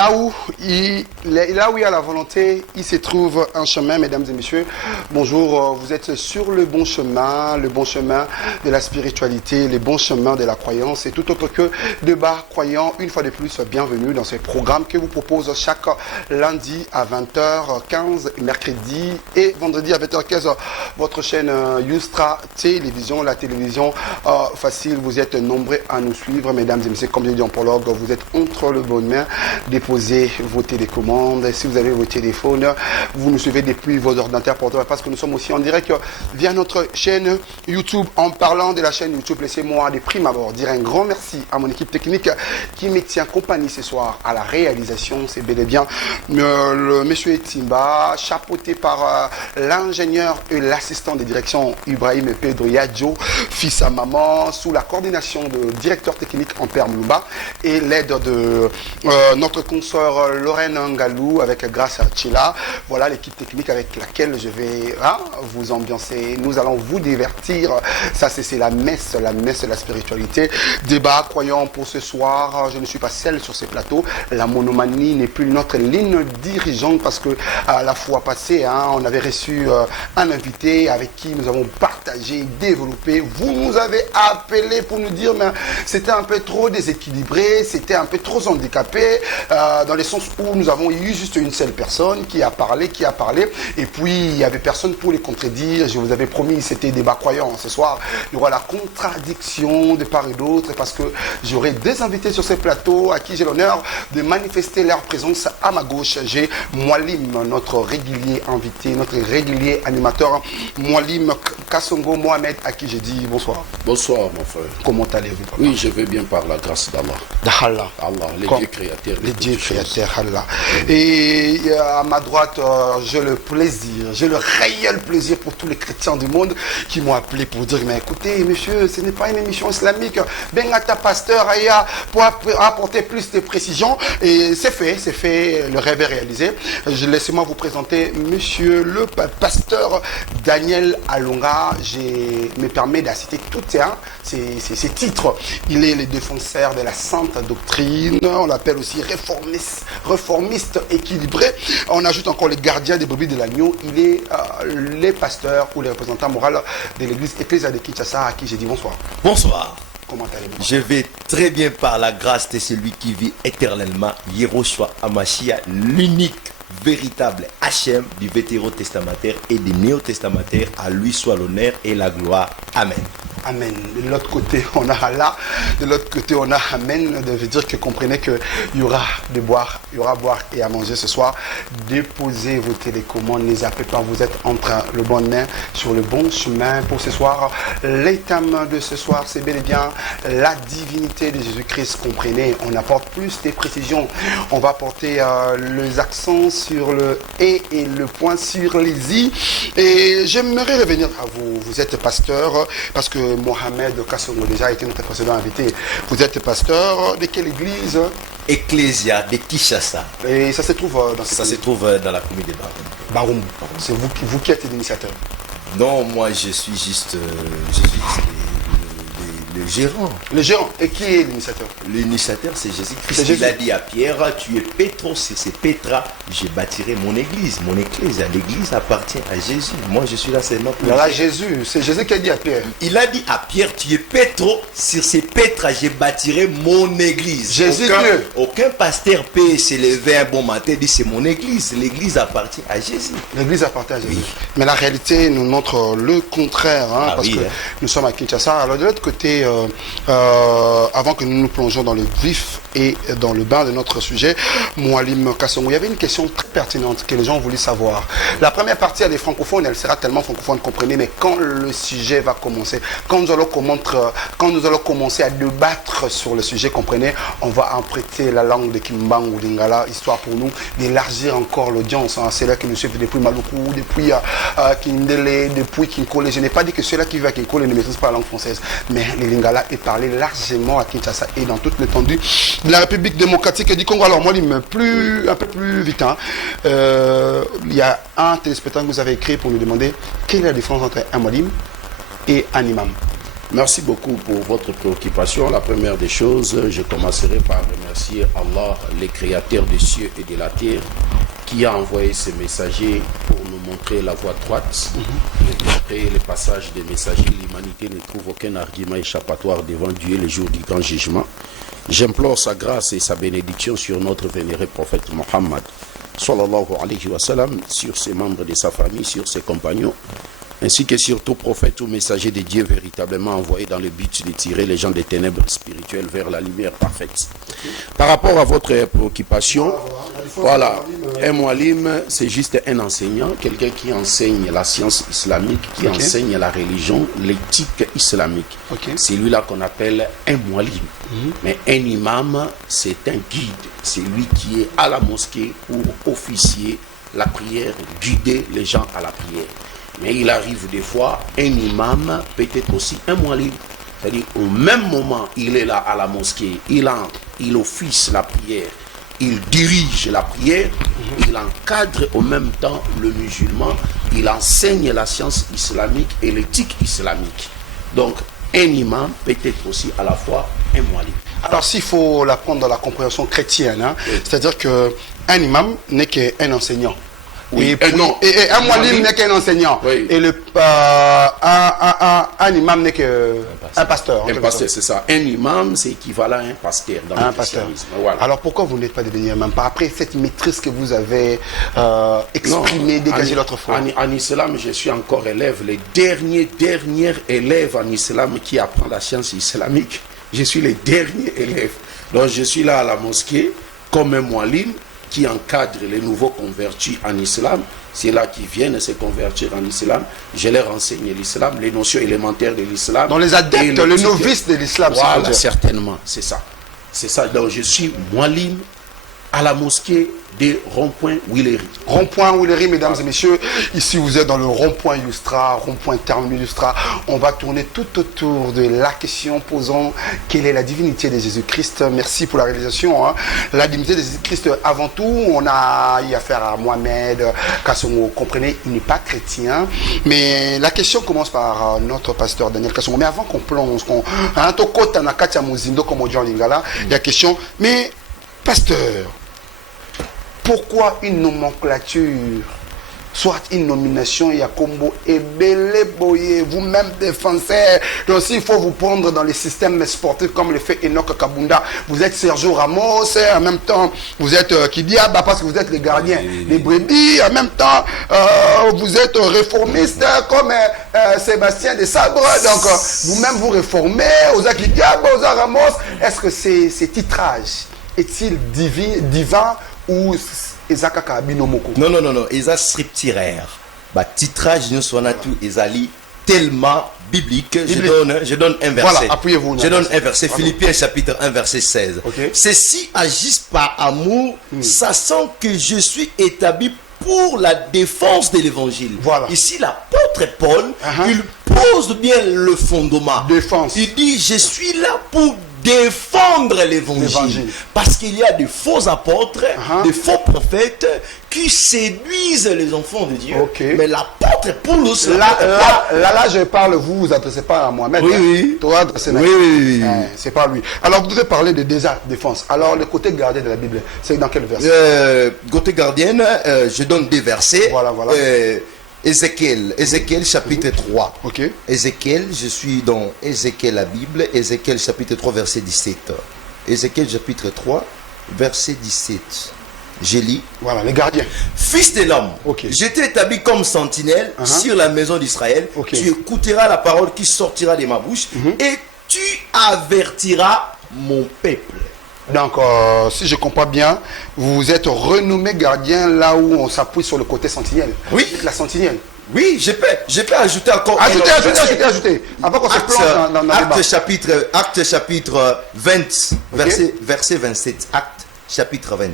Là où il y a la volonté, il se trouve un chemin, mesdames et messieurs. Bonjour, vous êtes sur le bon chemin de la spiritualité, le bon chemin de la croyance et tout autre que débat croyant. Une fois de plus, bienvenue dans ce programme que vous propose chaque lundi à 20h15, mercredi et vendredi à 20h15. Votre chaîne Youstra Télévision, la télévision facile. Vous êtes nombreux à nous suivre, mesdames et messieurs. Comme je dis en prologue, vous êtes entre le bonne main. Déposez vos télécommandes. Si vous avez vos téléphones, vous nous suivez depuis vos ordinateurs portables parce que nous sommes aussi en direct via notre chaîne YouTube. En parlant de la chaîne YouTube, laissez-moi de prime abord dire un grand merci à mon équipe technique qui me tient compagnie ce soir à la réalisation. C'est bel et bien le monsieur Timba, chapeauté par l'ingénieur et l'assistant de direction Ibrahim Pedro Yadjo, fils à maman, sous la coordination de directeur technique Ampère Mlouba et l'aide de notre consoeur Lorraine Ngalou avec Grâce à Chila. Voilà l'équipe technique avec laquelle je vais vous ambiancer. Nous allons vous divertir. Ça, c'est la messe de la spiritualité. Débat croyant pour ce soir. Je ne suis pas seul sur ces plateaux. La monomanie n'est plus notre ligne dirigeante parce que à la fois passée, on avait reçu un invité avec qui nous avons partagé, développé. Vous nous avez appelé pour nous dire mais c'était un peu trop déséquilibré, c'était un peu trop handicapé, dans le sens où nous avons eu juste une seule personne qui a parlé, et puis il n'y avait personne pour les contredire. Je vous avais promis, c'était débat croyant. Ce soir, il y aura la contradiction de part et d'autre, parce que j'aurai des invités sur ce plateau à qui j'ai l'honneur de manifester leur présence. À ma gauche, j'ai Moualim, notre régulier invité, notre régulier animateur, Moualim Kassongo Mohamed, à qui j'ai dit bonsoir. Bonsoir, mon frère. Comment allez-vous? Oui, je vais bien par la grâce d'Allah. d'Allah. Allah, les dieux créateurs. Les dieux créateurs, Allah. Et à ma droite, j'ai le réel plaisir pour tous les chrétiens du monde qui m'ont appelé pour dire, mais écoutez, monsieur, ce n'est pas une émission islamique. Bengata pasteur Aya pour apporter plus de précisions. Et c'est fait, le rêve est réalisé. Laissez-moi vous présenter monsieur le pasteur Daniel Alonga. Je me permets d'assister tous ces titres. Il est le défenseur de la sainte doctrine. On l'appelle aussi réformiste équilibré. On ajoute encore les gardiens des brebis de l'agneau. Il est les pasteurs ou les représentants moraux de l'église Ecclésia de Kinshasa, à qui j'ai dit bonsoir. Bonsoir. Comment allez-vous? Je vais très bien par la grâce de celui qui vit éternellement, Yehoshua Amashia, l'unique véritable Hachem du vétérotestamentaire et du néo-testamentaire. À lui soit l'honneur et la gloire. Amen. Amen. De l'autre côté, on a Allah. De l'autre côté, on a Amen. Ça veut dire que comprenez qu'il y aura de boire, il y aura à boire et à manger ce soir. Déposez vos télécommandes, ne zappez pas. Vous êtes entre le bon main, sur le bon chemin pour ce soir. L'ithème de ce soir, c'est bel et bien la divinité de Jésus-Christ. Comprenez, on apporte plus de précisions. On va porter les accents sur le et le point sur les i. Et j'aimerais revenir à vous. Vous êtes pasteur, parce que Mohamed Kassongo déjà été notre précédent invité. Vous êtes pasteur de quelle église? Ecclésia de Kinshasa. Et ça se trouve dans se trouve dans la commune de Barum. Barum. C'est vous qui êtes l'initiateur? Non, moi je suis juste le gérant. Le gérant. Et qui est l'initiateur? L'initiateur, c'est Jésus-Christ. Il a dit à Pierre, tu es Pétros, c'est Pétra, je bâtirai mon église, mon église. L'église appartient à Jésus. Moi, je suis là seulement pour... Là, Jésus, c'est Jésus qui a dit à Pierre. Il a dit à Pierre, tu es Pétro, sur ces Pétra, je bâtirai mon église. Jésus aucun pasteur peut s'élever un bon matin et dire, c'est mon église. L'église appartient à Jésus. L'église appartient à Jésus. Oui. Mais la réalité nous montre le contraire, parce que nous sommes à Kinshasa. Alors de l'autre côté, avant que nous nous plongeons dans le vif et dans le bain de notre sujet, Moualim Kassongo, il y avait une question très pertinente que les gens voulaient savoir. La première partie, elle est francophone, elle sera tellement francophone, comprenez, mais quand le sujet va commencer, quand nous allons commencer à débattre sur le sujet, comprenez, on va emprunter la langue de Kimbang ou d'Ingala, histoire pour nous d'élargir encore l'audience. C'est là que nous suivons depuis Maluku, depuis Kindele, depuis Kinkole. Je n'ai pas dit que ceux-là qui vivent à Kinkole ne maîtrisent pas la langue française, mais les Lingala est parlé largement à Kinshasa et dans toute l'étendue de la République démocratique du Congo. Alors moi, il me un peu plus vite. Il y a un téléspectateur que vous avez écrit pour nous demander quelle est la différence entre un Moualim et un imam. Merci beaucoup pour votre préoccupation. La première des choses, je commencerai par remercier Allah, le créateur des cieux et de la terre, qui a envoyé ses messagers pour nous montrer la voie droite. Et après le passage des messagers, l'humanité ne trouve aucun argument échappatoire devant Dieu le jour du grand jugement. J'implore sa grâce et sa bénédiction sur notre vénéré prophète Mohammed, sallallahu alayhi wa sallam, sur ses membres de sa famille, sur ses compagnons, ainsi que sur tout prophète ou messager de Dieu véritablement envoyé dans le but de tirer les gens des ténèbres spirituelles vers la lumière parfaite. Par rapport à votre préoccupation, voilà, un mualim, c'est juste un enseignant, quelqu'un qui enseigne la science islamique, qui enseigne la religion, l'éthique islamique. C'est lui-là qu'on appelle un mualim. Mais un imam, c'est un guide, c'est lui qui est à la mosquée pour officier la prière, guider les gens à la prière. Mais il arrive des fois, un imam peut être aussi un mualim. C'est-à-dire, au même moment, il est là à la mosquée, il officie la prière, il dirige la prière, il encadre au même temps le musulman, il enseigne la science islamique et l'éthique islamique. Donc, un imam peut être aussi à la fois un mualim. Alors, s'il faut la prendre dans la compréhension chrétienne, hein, c'est-à-dire qu'un imam n'est qu'un enseignant. Oui, et un mualim n'est qu'un enseignant. Oui. Et un imam n'est qu'un pasteur. Un pasteur, c'est ça. Un imam, c'est équivalent à un pasteur dans le christianisme. Voilà. Alors pourquoi vous n'êtes pas devenu imam? Après cette maîtrise que vous avez exprimée, dégagée l'autre fois. En islam, je suis encore élève. Le dernier élève en islam qui apprend la science islamique. Je suis le dernier élève. Donc je suis là à la mosquée comme un mualim qui encadre les nouveaux convertis en islam. C'est là qu'ils viennent se convertir en islam. Je leur enseigne l'islam, les notions élémentaires de l'islam. Dans les adeptes, les novices de l'islam. Voilà, certainement, c'est ça. C'est ça. Donc je suis mualim à la mosquée des ronds-points Willery. Rond-point Willery, mesdames et messieurs. Ici, vous êtes dans le rond-point Youstra, rond-point terminus Youstra. On va tourner tout autour de la question posant quelle est la divinité de Jésus-Christ. Merci pour la réalisation. Hein. La divinité de Jésus-Christ, avant tout, on a eu affaire à Mohamed Kassongo. Comprenez, il n'est pas chrétien. Mais la question commence par notre pasteur Daniel Kassongo. Mais avant qu'on plonge, il y a question, mais pasteur, pourquoi une nomenclature, soit une nomination, Yakombo et Bele Boye, vous-même défenseur? Donc s'il faut vous prendre dans les systèmes sportifs comme le fait Enoch Kabunda, vous êtes Sergio Ramos, en même temps vous êtes Kidiaba parce que vous êtes les gardiens des brebis, en même temps vous êtes réformiste comme Sébastien de Sabre, donc vous-même vous réformez, Oza Kidiaba, Oza Ramos. Est-ce que ces titrages est-il divin ou ezakaka binomoko? Non. Eza scripturaire. Bah titrage nous soit tout ezali tellement biblique. Je donne un verset. Voilà, appuyez-vous. Je donne un verset. Philippiens chapitre 1 verset 16. Okay. Ceux-ci agissent par amour, sachant que je suis établi pour la défense de l'évangile. Voilà. Ici l'apôtre Paul, il pose bien le fondement. Défense. Il dit je suis là pour défendre l'évangile. Parce qu'il y a de faux apôtres, de faux prophètes qui séduisent les enfants de Dieu. Mais l'apôtre Paulus, là, je parle, vous vous adressez pas à Mohamed. Oui. Toi, adressez oui. C'est pas lui. Alors, vous devez parler de défense. Alors, le côté gardien de la Bible, c'est dans quel verset? Côté gardienne, je donne des versets. Voilà. Ézéchiel chapitre 3. Ézéchiel, je suis dans Ézéchiel la Bible, Ézéchiel chapitre 3 verset 17. Ézéchiel chapitre 3 verset 17. Je lis. Voilà, les gardiens. Fils de l'homme, je t'ai établi comme sentinelle sur la maison d'Israël. Tu écouteras la parole qui sortira de ma bouche et tu avertiras mon peuple. Donc, si je comprends bien, vous êtes renommé gardien là où on s'appuie sur le côté sentinelle. Oui. La sentinelle. Oui, je peux ajouter encore. Ajouter. Avant qu'on se plonge dans Acte chapitre 20, verset 27. Acte chapitre 20.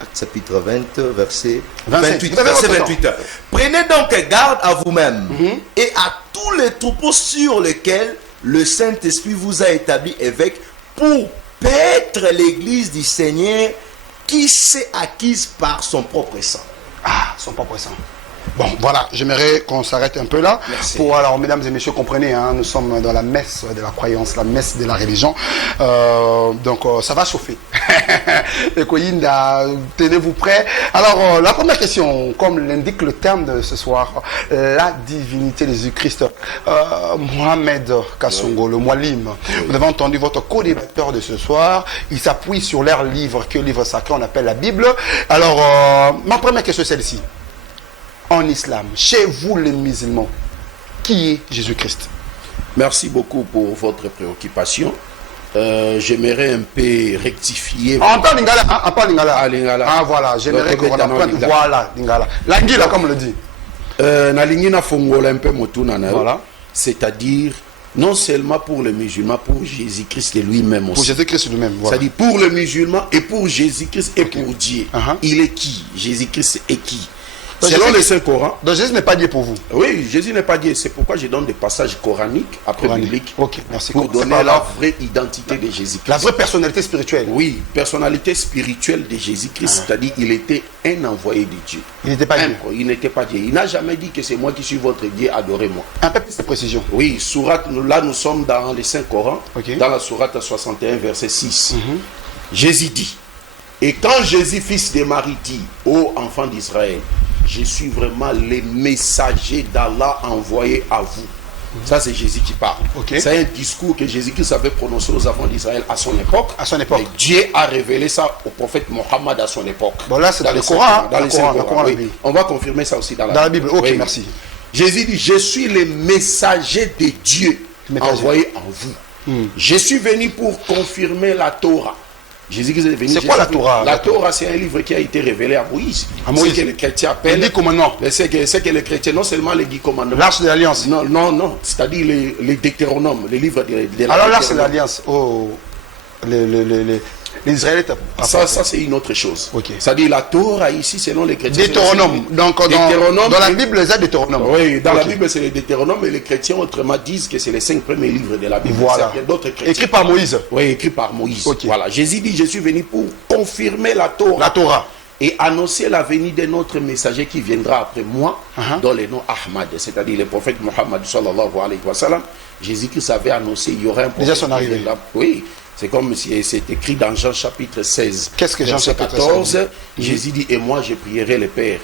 Acte chapitre 20, verset 28. Prenez donc garde à vous-même et à tous les troupeaux sur lesquels le Saint-Esprit vous a établi évêque pour paître l'église du Seigneur qui s'est acquise par son propre sang. Son propre sang. Bon, voilà, j'aimerais qu'on s'arrête un peu là. Merci. Alors, mesdames et messieurs, comprenez, hein, nous sommes dans la messe de la croyance, la messe de la religion. Donc, ça va chauffer. Et Koyinda, tenez-vous prêts. Alors, la première question, comme l'indique le terme de ce soir, la divinité de Jésus-Christ. Mohamed Kassongo, le Moualim, vous avez entendu votre co-débatteur de ce soir. Il s'appuie sur leur livre, que livre sacré on appelle la Bible. Alors, ma première question est celle-ci. En islam, chez vous les musulmans, qui est Jésus-Christ? Merci beaucoup pour votre préoccupation. J'aimerais un peu rectifier. En parle lingala, en parle lingala. Ah, lingala. Ah voilà, j'aimerais Donc, qu'on apprenne. Voilà, lingala. L'anguille, comme on le dit. Nalingi na fongola un peu motuna na. Voilà. C'est-à-dire, non seulement pour le musulman, pour Jésus-Christ et lui-même aussi. Pour Jésus-Christ lui-même. Voilà. C'est-à-dire pour le musulman et pour Jésus-Christ et pour Dieu. Il est qui? Jésus-Christ est qui? Donc, selon le Saint-Coran. Donc Jésus n'est pas Dieu pour vous. Oui, Jésus n'est pas Dieu. C'est pourquoi je donne des passages coraniques après bibliques. Ok, merci. Pour donner la vraie identité de Jésus-Christ. La vraie personnalité spirituelle. Oui, personnalité spirituelle de Jésus-Christ. C'est-à-dire il était un envoyé de Dieu. Il n'était pas Dieu. Il n'était pas Dieu. Il n'a jamais dit que c'est moi qui suis votre Dieu, adorez-moi. Un peu plus de précision. Oui, sourate, là nous sommes dans le Saint-Coran, dans la sourate 61, verset 6. Jésus dit, et quand Jésus, fils de Marie, dit, ô enfants d'Israël, je suis vraiment le messager d'Allah envoyé à vous. Ça, c'est Jésus qui parle. C'est un discours que Jésus-Christ avait prononcé aux enfants d'Israël à son époque. À son époque. Et Dieu a révélé ça au prophète Mohammed à son époque. Bon, là, c'est dans le Coran. Dans le Coran. Oui. On va confirmer ça aussi dans la Bible. Ok, oui. merci. Jésus dit, je suis le messager de Dieu envoyé en vous. Je suis venu pour confirmer la Torah. Jésus-Christ est venu. C'est quoi la Torah? La Torah, c'est un livre qui a été révélé à Moïse. Ce que les chrétiens appellent. Les 10 commandements. C'est que les chrétiens, non seulement les 10 commandements. L'Arche de l'Alliance. Non. C'est-à-dire les Deutéronomes, les livres de la. Alors l'Arche de l'Alliance. Oh. Les Israélites. Ça c'est une autre chose. C'est-à-dire la Torah ici, selon les chrétiens. Deutéronome. Donc dans la Bible, c'est Deutéronome. Oui, dans la Bible, c'est les Deutéronomes, et les chrétiens autrement disent que c'est les 5 premiers livres de la Bible. Voilà. Écrit par Moïse. Oui, écrit par Moïse. Voilà. Jésus dit, je suis venu pour confirmer la Torah. La Torah. Et annoncer la venue de notre messager qui viendra après moi, dont le nom Ahmad, c'est-à-dire le prophète Mohammed sallallahu alayhi wa sallam. Jésus-Christ avait annoncé qu'il y aurait un prophète. Déjà son arrivée. Oui. C'est comme si c'est écrit dans Jean chapitre 16. Qu'est-ce que Jean chapitre 14 Jésus dit, et moi je prierai le Père.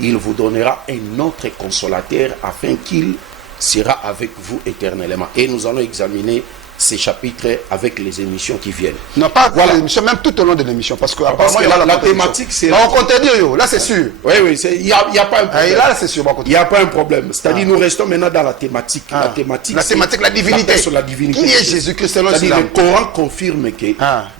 Il vous donnera un autre consolateur afin qu'il sera avec vous éternellement. Et nous allons examiner ces chapitres avec les émissions qui viennent. Non, pas voilà. L'émission, même tout au long de l'émission. Parce que, la thématique, c'est... On contredit, là c'est sûr. Oui, il n'y a pas un problème. Là c'est sûr. Il n'y a pas un problème. C'est-à-dire, nous restons maintenant dans la thématique. La thématique, la divinité. La divinité. Qui est Jésus-Christ selon l'islam? Le Coran confirme que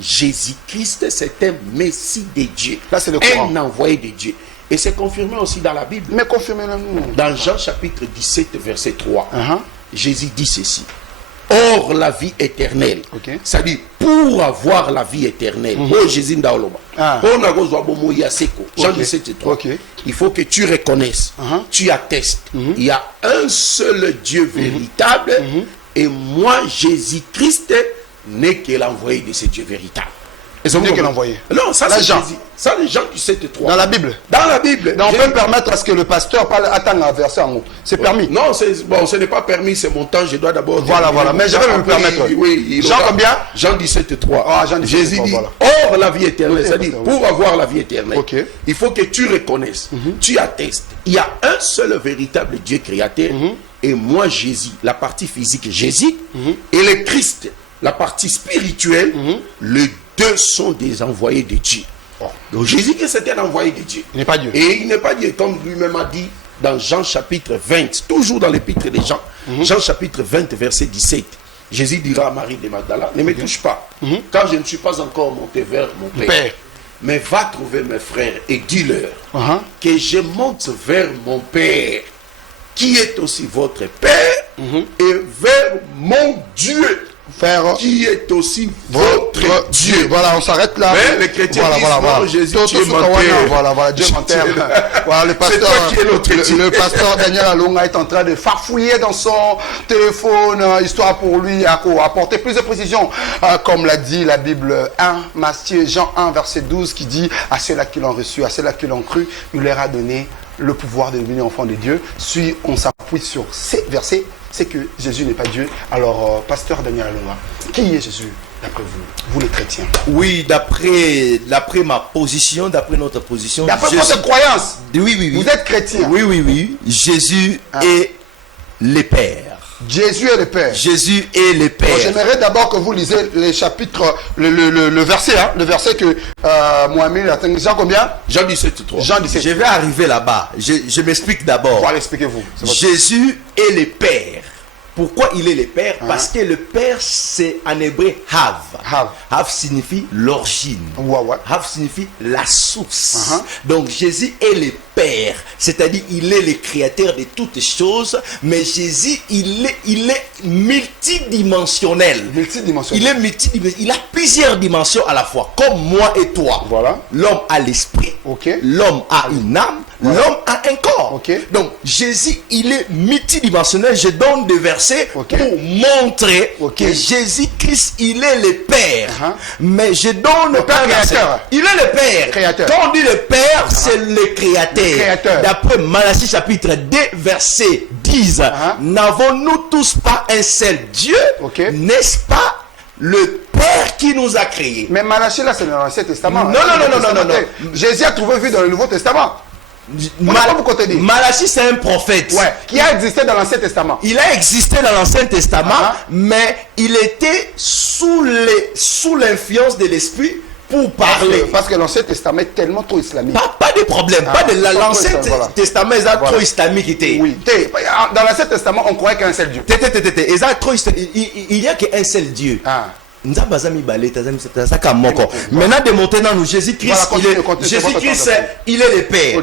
Jésus-Christ, c'est un Messie de Dieu. Là, c'est le Coran. Un envoyé de Dieu. Et c'est confirmé aussi dans la Bible. Mais confirmez-le-nous. Dans Jean chapitre 17, verset 3, Jésus dit ceci. Or la vie éternelle, c'est-à-dire pour avoir la vie éternelle, Jean 17, 3, il faut que tu reconnaisses, tu attestes, il y a un seul Dieu véritable et moi Jésus-Christ n'est que l'envoyé de ce Dieu véritable. N'est que l'envoyé. Non, ça c'est Jésus. Ça, les gens qui 7.3. Dans la Bible. Dans la Bible. Donc, on peut permettre à ce que le pasteur parle, attendre un verset en haut. C'est permis. Non, bon, ce n'est pas permis, c'est mon temps, je dois d'abord... Voilà. Mais je vais me permettre. Oui, Jean combien? Jean 17.3. Jésus dit, or la vie éternelle, c'est-à-dire, pour avoir la vie éternelle, il faut que tu reconnaisses, tu attestes, il y a un seul véritable Dieu créateur, et moi, Jésus, la partie physique, Jésus, et le Christ, la partie spirituelle, les deux sont des envoyés de Dieu. Donc Jésus c'était un envoyé de Dieu. Il n'est pas Dieu. Et il n'est pas Dieu, comme lui-même a dit dans Jean chapitre 20, toujours dans l'épître de Jean, Jean chapitre 20, verset 17. Jésus dira à Marie de Magdala, ne me touche pas, car je ne suis pas encore monté vers mon Père. Mais va trouver mes frères et dis-leur que je monte vers mon Père, qui est aussi votre Père, et vers mon Dieu, qui est aussi votre Dieu. Voilà, on s'arrête là. Mais les chrétiens disent, Jésus, tu es voilà, Dieu menteur. Voilà, le pasteur Daniel Alonga est en train de farfouiller dans son téléphone, histoire pour lui à apporter plus de précisions. Comme l'a dit la Bible 1, Matthieu, Jean 1, verset 12, qui dit, à ceux-là qui l'ont reçu, à ceux-là qui l'ont cru, il leur a donné le pouvoir de devenir enfant de Dieu, si on s'appuie sur ces versets, c'est que Jésus n'est pas Dieu. Alors, pasteur Daniel Alonga, qui est Jésus d'après vous les chrétiens? Oui, d'après ma position, d'après notre position. D'après votre croyance. Oui. Vous êtes chrétien. Oui. Jésus est le Père. Jésus est le Père. Jésus est le Père. Bon, j'aimerais d'abord que vous lisez les chapitres, le verset, hein, le verset que Mohamed a. Jean combien? Jean 17:3. Jean 17. Je vais arriver là-bas. Je m'explique d'abord. Voilà, expliquez-vous. Jésus est le Père. Pourquoi il est le Père? Parce que le Père, c'est en hébreu Hav. Hav signifie l'origine. Hav signifie la source. Donc Jésus est le Père, c'est-à-dire il est le créateur de toutes choses, mais Jésus, il est multidimensionnel. Il est multidimensionnel. Il a plusieurs dimensions à la fois, comme moi et toi. Voilà. L'homme a l'esprit, l'homme a une âme, l'homme a un corps. Donc Jésus, il est multidimensionnel. Je donne des versets pour montrer que Jésus-Christ, il est le Père. Mais je donne le Père créateur. Il est le Père. Créateur. Quand on dit le Père, c'est le créateur. D'après Malachie chapitre 2 verset 10, n'avons-nous tous pas un seul Dieu? N'est-ce pas le Père qui nous a créés? Mais Malachie là, c'est dans l'Ancien Testament. Non. Jésus a trouvé vu dans le Nouveau Testament. Malachie, c'est un prophète qui a existé dans l'Ancien Testament. Il a existé dans l'Ancien Testament, mais il était sous l'influence de l'esprit pour parler. Parce que l'Ancien Testament est tellement trop islamique. Pas de problème. L'Ancien Testament est trop islamique. Oui. Dans l'Ancien Testament, on croyait qu'un seul Dieu. Il n'y a qu'un seul Dieu. Maintenant, de maintenant, nous, Jésus-Christ, il est le Père.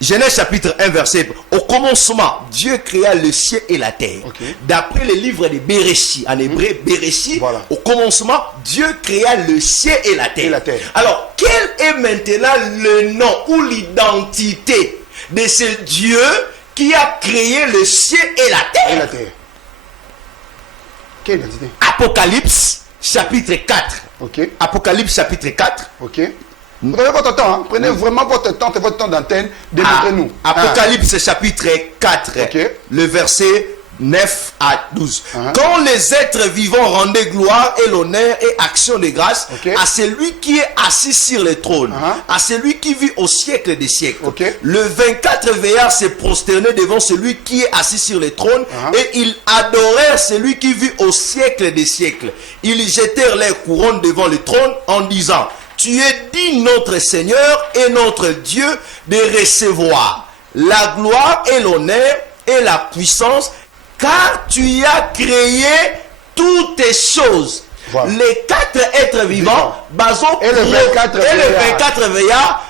Genèse chapitre 1 verset. Au commencement, Dieu créa le ciel et la terre. D'après le livre de Bereshit, en hébreu Bereshit, au commencement, Dieu créa le ciel et la terre. Alors, quel est maintenant le nom ou l'identité de ce Dieu qui a créé le ciel et la terre? Quelle identité? Apocalypse chapitre 4. Apocalypse chapitre 4. Prenez votre temps, hein. Prenez vraiment votre temps et votre temps d'antenne. Démontrez-nous. Apocalypse chapitre 4, le verset 9 à 12. Quand les êtres vivants rendaient gloire et l'honneur et action de grâce à celui qui est assis sur le trône, à celui qui vit au siècle des siècles. Le 24 veillards se prosternaient devant celui qui est assis sur le trône et ils adorèrent celui qui vit au siècle des siècles. Ils jetèrent leurs couronnes devant le trône en disant: tu es dit, notre Seigneur et notre Dieu, de recevoir la gloire et l'honneur et la puissance, car tu as créé toutes choses. Les 4 êtres vivants, et le 24 veillards,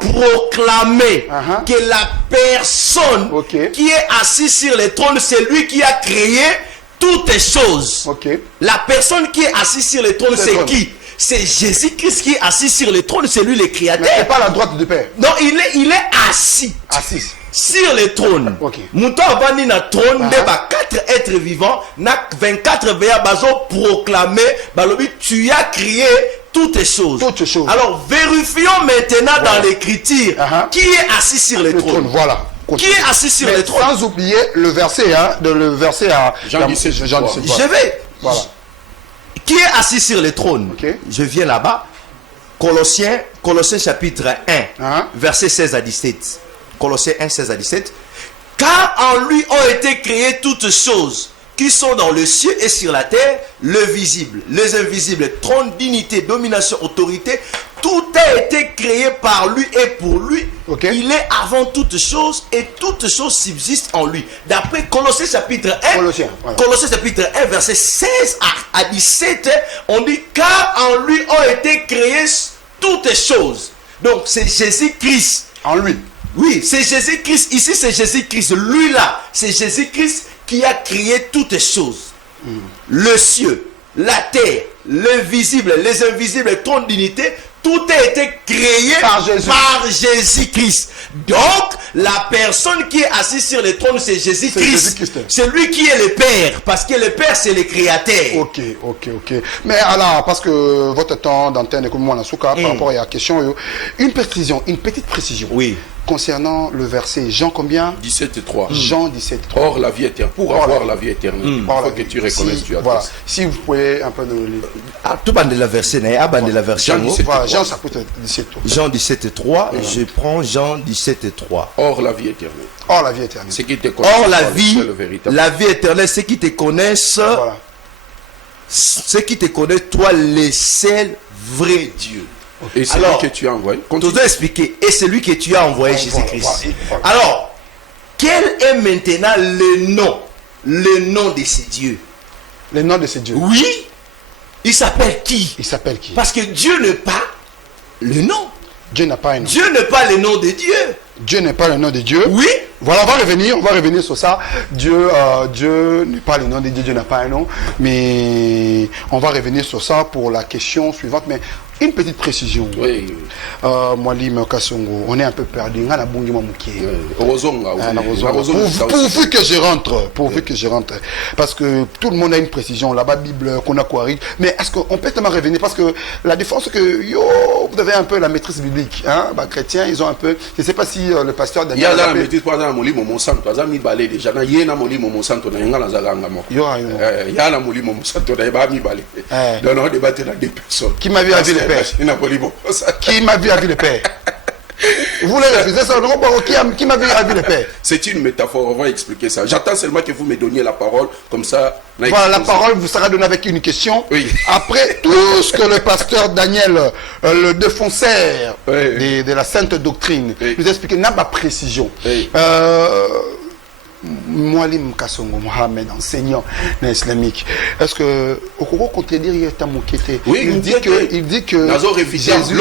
proclamer que la personne qui est assise sur le trône, c'est lui qui a créé toutes choses. La personne qui est assise sur le trône, c'est qui? C'est Jésus-Christ qui est assis sur le trône, c'est lui le créateur. Mais c'est pas la droite du Père. Non, il est assis. Sur le trône. Mouton avani na trône de 4 êtres vivants, na 24 veillards proclamer, balobi tu as créé toutes choses. Alors vérifions maintenant dans l'écriture qui est assis sur le trône. Qui est assis sur le trône? Sans oublier le verset, à Jean 17. Je vais. Qui est assis sur le trône? Je viens là-bas. Colossiens chapitre 1, verset 16 à 17. Colossiens 1, 16 à 17. Car en lui ont été créées toutes choses qui sont dans le ciel et sur la terre, le visible, les invisibles, trône, dignité, domination, autorité. Tout a été créé par lui et pour lui. Il est avant toutes choses et toutes choses subsistent en lui. D'après Colossiens chapitre 1, Colossiens chapitre 1, verset 16 à 17, on dit car en lui ont été créées toutes choses. Donc c'est Jésus-Christ. En lui. Oui, c'est Jésus-Christ. Ici c'est Jésus-Christ. Lui là, c'est Jésus-Christ qui a créé toutes choses. Le ciel, la terre, le visible, les invisibles, les trônes d'unité, tout a été créé par Jésus-Christ. Donc, la personne qui est assise sur le trône, c'est Jésus-Christ. C'est lui qui est le Père, parce que le Père, c'est le Créateur. Ok. Mais alors, parce que votre temps d'antenne est comme moi, par rapport à la question, une précision, une petite précision. Oui. concernant le verset Jean combien? 17:3. Jean 17:3. Or la vie éternelle, pour avoir la vie éternelle, il Or, faut que tu reconnaisses si, tu as voilà. Christ. Si vous pouvez un peu nous le lire. Ah, tout bande de la verset, bande de la verset. Jean 17. Voilà, Jean chapitre 17. Jean 17:3, je prends Jean 17:3. Or la vie éternelle. Or la vie éternelle. C'est qui te connaissent. Or la le vie seul véritable. éternelle, ceux qui te connaissent, Voilà. ceux qui te connaissent, toi, le seul vrai Dieu. Et c'est Alors, lui que tu as envoyé. Tu Continue. dois expliquer. Et c'est lui que tu as envoyé, Jésus-Christ. Voilà. Alors, quel est maintenant le nom de ces dieux? Le nom de ce Dieu. Oui, il s'appelle qui? Il s'appelle qui? Parce que Dieu n'est pas le nom. Dieu n'a pas un nom. Dieu n'est pas le nom de Dieu. Dieu n'est pas le nom de Dieu. Oui. Voilà, on va revenir sur ça. Dieu n'est pas le nom de Dieu, Dieu n'a pas un nom. Mais on va revenir sur ça pour la question suivante. Mais une petite précision. Oui. Mwalim Kasongo, on est un peu perdu. Pourvu que je rentre, parce que tout le monde a une précision là-bas, Bible, qu'on a quoi. Mais est-ce qu'on peut tellement revenir, parce que la différence c'est que vous avez un peu la maîtrise biblique, hein, bah, chrétiens, ils ont un peu, je ne sais pas si le pasteur Il y a Daniel. la maîtrise pour la molimo monsanto, azami balé déjà na yena molimo monsanto na yanga nazalanga moko. Il y a la molimo monsanto na yeba mi balé. Donc on débattait dans deux personnes. Qui m'a vu à vie le père? Qui m'a vu à vie le père? Vous voulez refuser ça? Qui m'a vu à vie le père? C'est une métaphore, on va expliquer ça. J'attends seulement que vous me donniez la parole, comme ça. Voilà, la parole vous sera donnée avec une question. Oui. Après tout ce que le pasteur Daniel, le défenseur de la sainte doctrine, nous explique, n'a pas précision. Oui. Mwalim Kasongo Mohamed, enseignant islamique. Est-ce que au Congo contredire oui, il dit que Jésus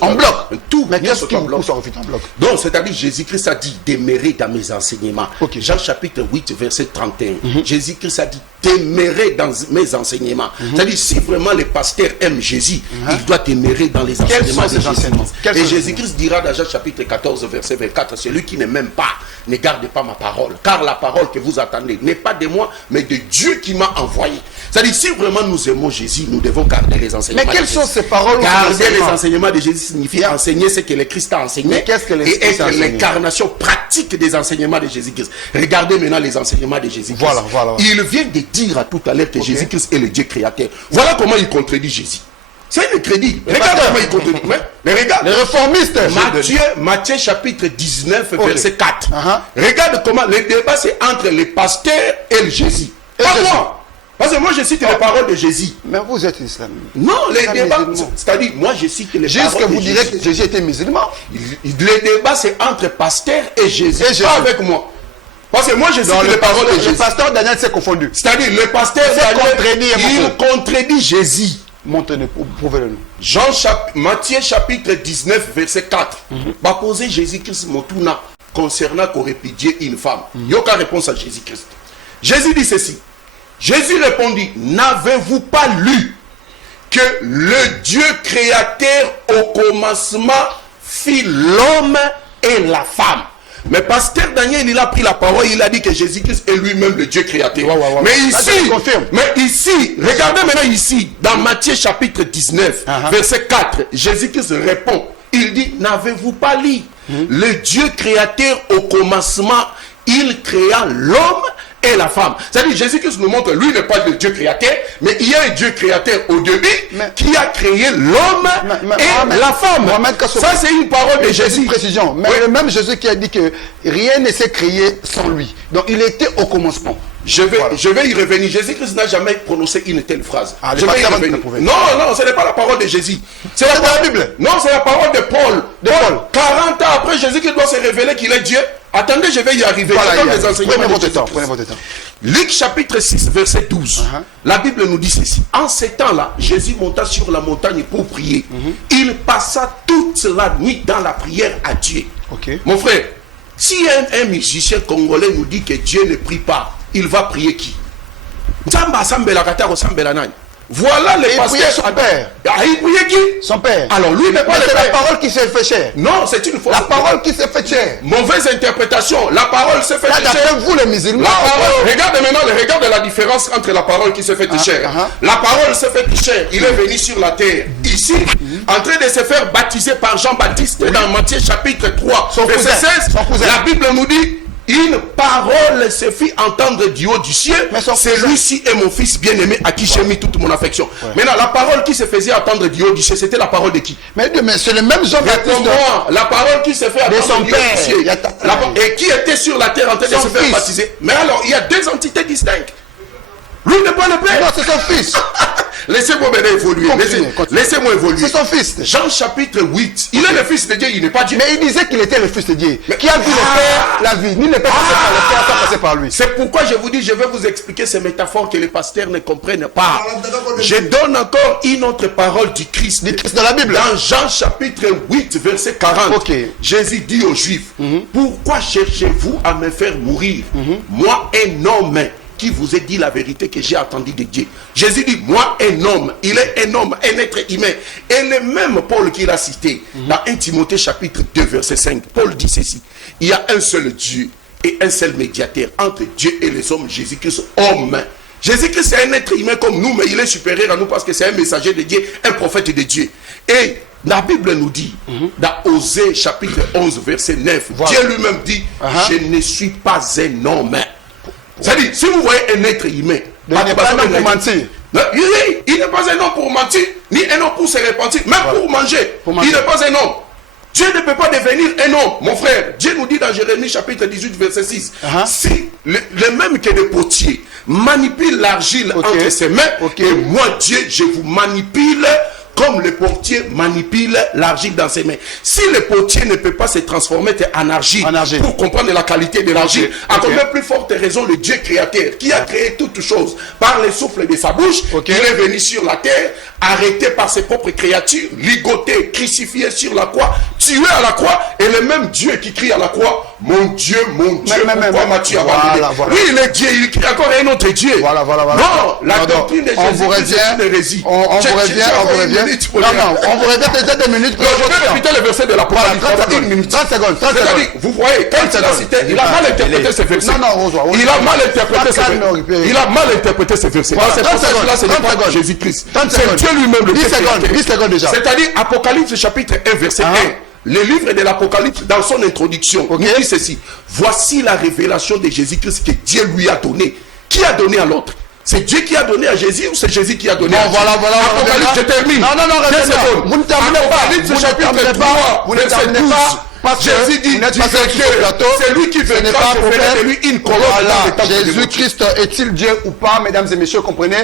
en bloc. Tout. Mais qu'est-ce qui vous pousse à refuser en bloc? Donc, c'est-à-dire Jésus-Christ a dit demeurer dans mes enseignements. Okay. Jean chapitre 8, verset 31. Jésus-Christ a dit demeurer dans mes enseignements. C'est-à-dire si vraiment les pasteurs aiment Jésus, il doit demeurer dans les enseignements de Jésus. Et Jésus-Christ dira dans Jean chapitre 14, verset 24, celui qui ne m'aime pas, ne garde pas ma parole. Car la parole que vous attendez n'est pas de moi, mais de Dieu qui m'a envoyé. C'est-à-dire si vraiment nous aimons Jésus, nous devons garder les enseignements. Mais quelles sont ces paroles? Garder les enseignements de Jésus signifie enseigner ce que le Christ a enseigné. Mais qu'est-ce que le et Christ a être enseigné? l'incarnation pratique des enseignements de Jésus-Christ. Regardez maintenant les enseignements de Jésus-Christ. Voilà. Il vient de dire à tout à l'heure que Jésus-Christ est le Dieu créateur. Voilà comment il contredit Jésus. C'est le crédit. Regarde comment il contredit. Mais regarde. Les réformistes. Matthieu chapitre 19, verset 4. Regarde comment le débat c'est entre les pasteurs et le Jésus. Pas moi. Parce que moi je cite les paroles de Jésus. Mais vous êtes islamien. Non, les débats, c'est-à-dire moi je cite les paroles de Jésus. Jusque vous direz que Jésus était musulman. Le débat c'est entre pasteur et Jésus. Pas avec moi. Parce que moi je cite les paroles de Jésus. Le pasteur Daniel s'est confondu. C'est-à-dire le pasteur Daniel, il contredit Jésus. Montrez-le, prouvez-le-nous. Matthieu chapitre 19, verset 4. Va poser Jésus-Christ Motuna concernant qu'on répudiait une femme. Il n'y a aucune réponse à Jésus-Christ. Jésus dit ceci. Jésus répondit, n'avez-vous pas lu que le Dieu créateur au commencement fit l'homme et la femme? Mais pasteur Daniel, il a pris la parole, il a dit que Jésus-Christ est lui-même le Dieu créateur. Mais ici, regardez maintenant ici, dans Matthieu chapitre 19, verset 4, Jésus-Christ répond, il dit, n'avez-vous pas lu le Dieu créateur au commencement, il créa l'homme et la femme. C'est-à-dire Jésus-Christ nous montre, lui n'est pas le Dieu créateur, mais il y a un Dieu créateur au début qui a créé l'homme et la femme. Ça c'est une parole de Jésus. Précision. Mais le même Jésus qui a dit que rien ne s'est créé sans lui. Donc il était au commencement. Je vais y revenir. Jésus-Christ n'a jamais prononcé une telle phrase. Je vais y revenir. Non, ce n'est pas la parole de Jésus. C'est la Bible. Non, c'est la parole de Paul. 40 ans après, Jésus-Christ doit se révéler qu'il est Dieu. Attendez, je vais y arriver. Prenez votre temps. Luc chapitre 6, verset 12. La Bible nous dit ceci. En ces temps-là, Jésus monta sur la montagne pour prier. Il passa toute la nuit dans la prière à Dieu. Mon frère, si un musicien congolais nous dit que Dieu ne prie pas, il va prier qui? Voilà les Il priait pasteurs. son père. Ah, il priait qui? Son père. Alors lui n'est pas Mais le c'est la père. parole qui s'est fait chair. Non, c'est une fausse. La parole qui s'est fait chair. Mauvaise interprétation. La parole s'est fait Là, chair. d'après vous les musulmans. La parole, regarde maintenant, regarde la différence entre la parole qui s'est fait chair. La parole s'est fait chair. Il est venu sur la terre, ici, en train de se faire baptiser par Jean-Baptiste dans Matthieu chapitre 3, Son verset cousin. 16. Son cousin. La Bible nous dit, une parole se fit entendre du haut du ciel. Mais son cousin. Celui-ci est mon fils bien-aimé à qui j'ai mis toute mon affection. Maintenant, la parole qui se faisait entendre du haut du ciel, c'était la parole de qui? Mais c'est le même Jean-Baptiste. Réponds-moi, la parole qui se fait De son entendre du haut père. du ciel. Il y a Et qui était sur la terre en train de Son se faire fils. baptiser. Mais alors, il y a deux entités distinctes. Lui n'est pas le Non, père. c'est son fils. Laissez-moi maintenant évoluer. Continue. Laissez-moi évoluer. C'est son fils. Jean chapitre 8. Il est le fils de Dieu, il n'est pas Dieu. Mais il disait qu'il était le fils de Dieu. Qui a vu le père, la vie. Nul ne peut passer par le père sans passer par lui. C'est pourquoi je vous dis, je vais vous expliquer ces métaphores que les pasteurs ne comprennent pas. Je donne encore une autre parole du Christ. Du Christ dans la Bible. Dans Jean chapitre 8, verset 40, Ok. Jésus dit aux Juifs, pourquoi cherchez-vous à me faire mourir? Moi, un homme qui vous ai dit la vérité que j'ai attendue de Dieu. Jésus dit, moi, un homme, il est un homme, un être humain. Et le même Paul qui l'a cité, dans 1 Timothée chapitre 2, verset 5, Paul dit ceci, il y a un seul Dieu et un seul médiateur entre Dieu et les hommes, Jésus-Christ, homme. Jésus-Christ, c'est un être humain comme nous, mais il est supérieur à nous parce que c'est un messager de Dieu, un prophète de Dieu. Et la Bible nous dit, dans Osée chapitre 11, verset 9, Voilà. Dieu lui-même dit, je ne suis pas un homme. C'est-à-dire, si vous voyez un être humain, Il n'est pas un homme pour mentir. non, il n'est pas un homme pour mentir, ni un homme pour se repentir, même pour manger. Il n'est pas un homme. Dieu ne peut pas devenir un homme, mon frère. Dieu nous dit dans Jérémie chapitre 18, verset 6, si le même que le potier manipule l'argile entre ses mains, et moi, Dieu, je vous manipule comme le potier manipule l'argile dans ses mains. Si le potier ne peut pas se transformer en argile, pour comprendre la qualité de l'argile, à combien plus forte raison le Dieu créateur, qui a créé toutes choses par le souffle de sa bouche, il est venu sur la terre, arrêté par ses propres créatures, ligoté, crucifié sur la croix, tué à la croix, et le même Dieu qui crie à la croix, mon Dieu, pourquoi m'as-tu abandonné? Lui, il est Dieu, il crie encore un autre Dieu. Voilà. Non, la doctrine de Jésus, c'est une hérésie. On vous revient. Non, on vous revient peut-être 2 minutes. Non, je vais répéter le verset de l'Apocalypse. 30 secondes. C'est-à-dire, vous voyez, quand il a cité, il a mal interprété ce verset. Il a mal interprété ce verset. Il a mal interprété ce verset. C'est pour ça que là, ce n'est pas Jésus-Christ. C'est Dieu lui-même le 10 secondes déjà. C'est-à-dire, Apocalypse chapitre 1, verset 1. Le livre de l'Apocalypse, dans son introduction, nous dit ceci. Voici la révélation de Jésus-Christ que Dieu lui a donné. Qui a donné à l'autre? C'est Dieu qui a donné à Jésus ou c'est Jésus qui a donné à Dieu? Voilà. Apocalypse, je termine. Non, Vous ne terminez pas. Apocalypse chapitre 3, Vous ne verset terminez 12. pas. Parce que Jésus dit, vous n'êtes pas sur ce plateau. c'est lui qui Ce n'est vaincra, pas je ferai prophète. de lui une colonne dans le temple de mon Dieu. Jésus-Christ est-il Dieu ou pas, mesdames et messieurs, comprenez,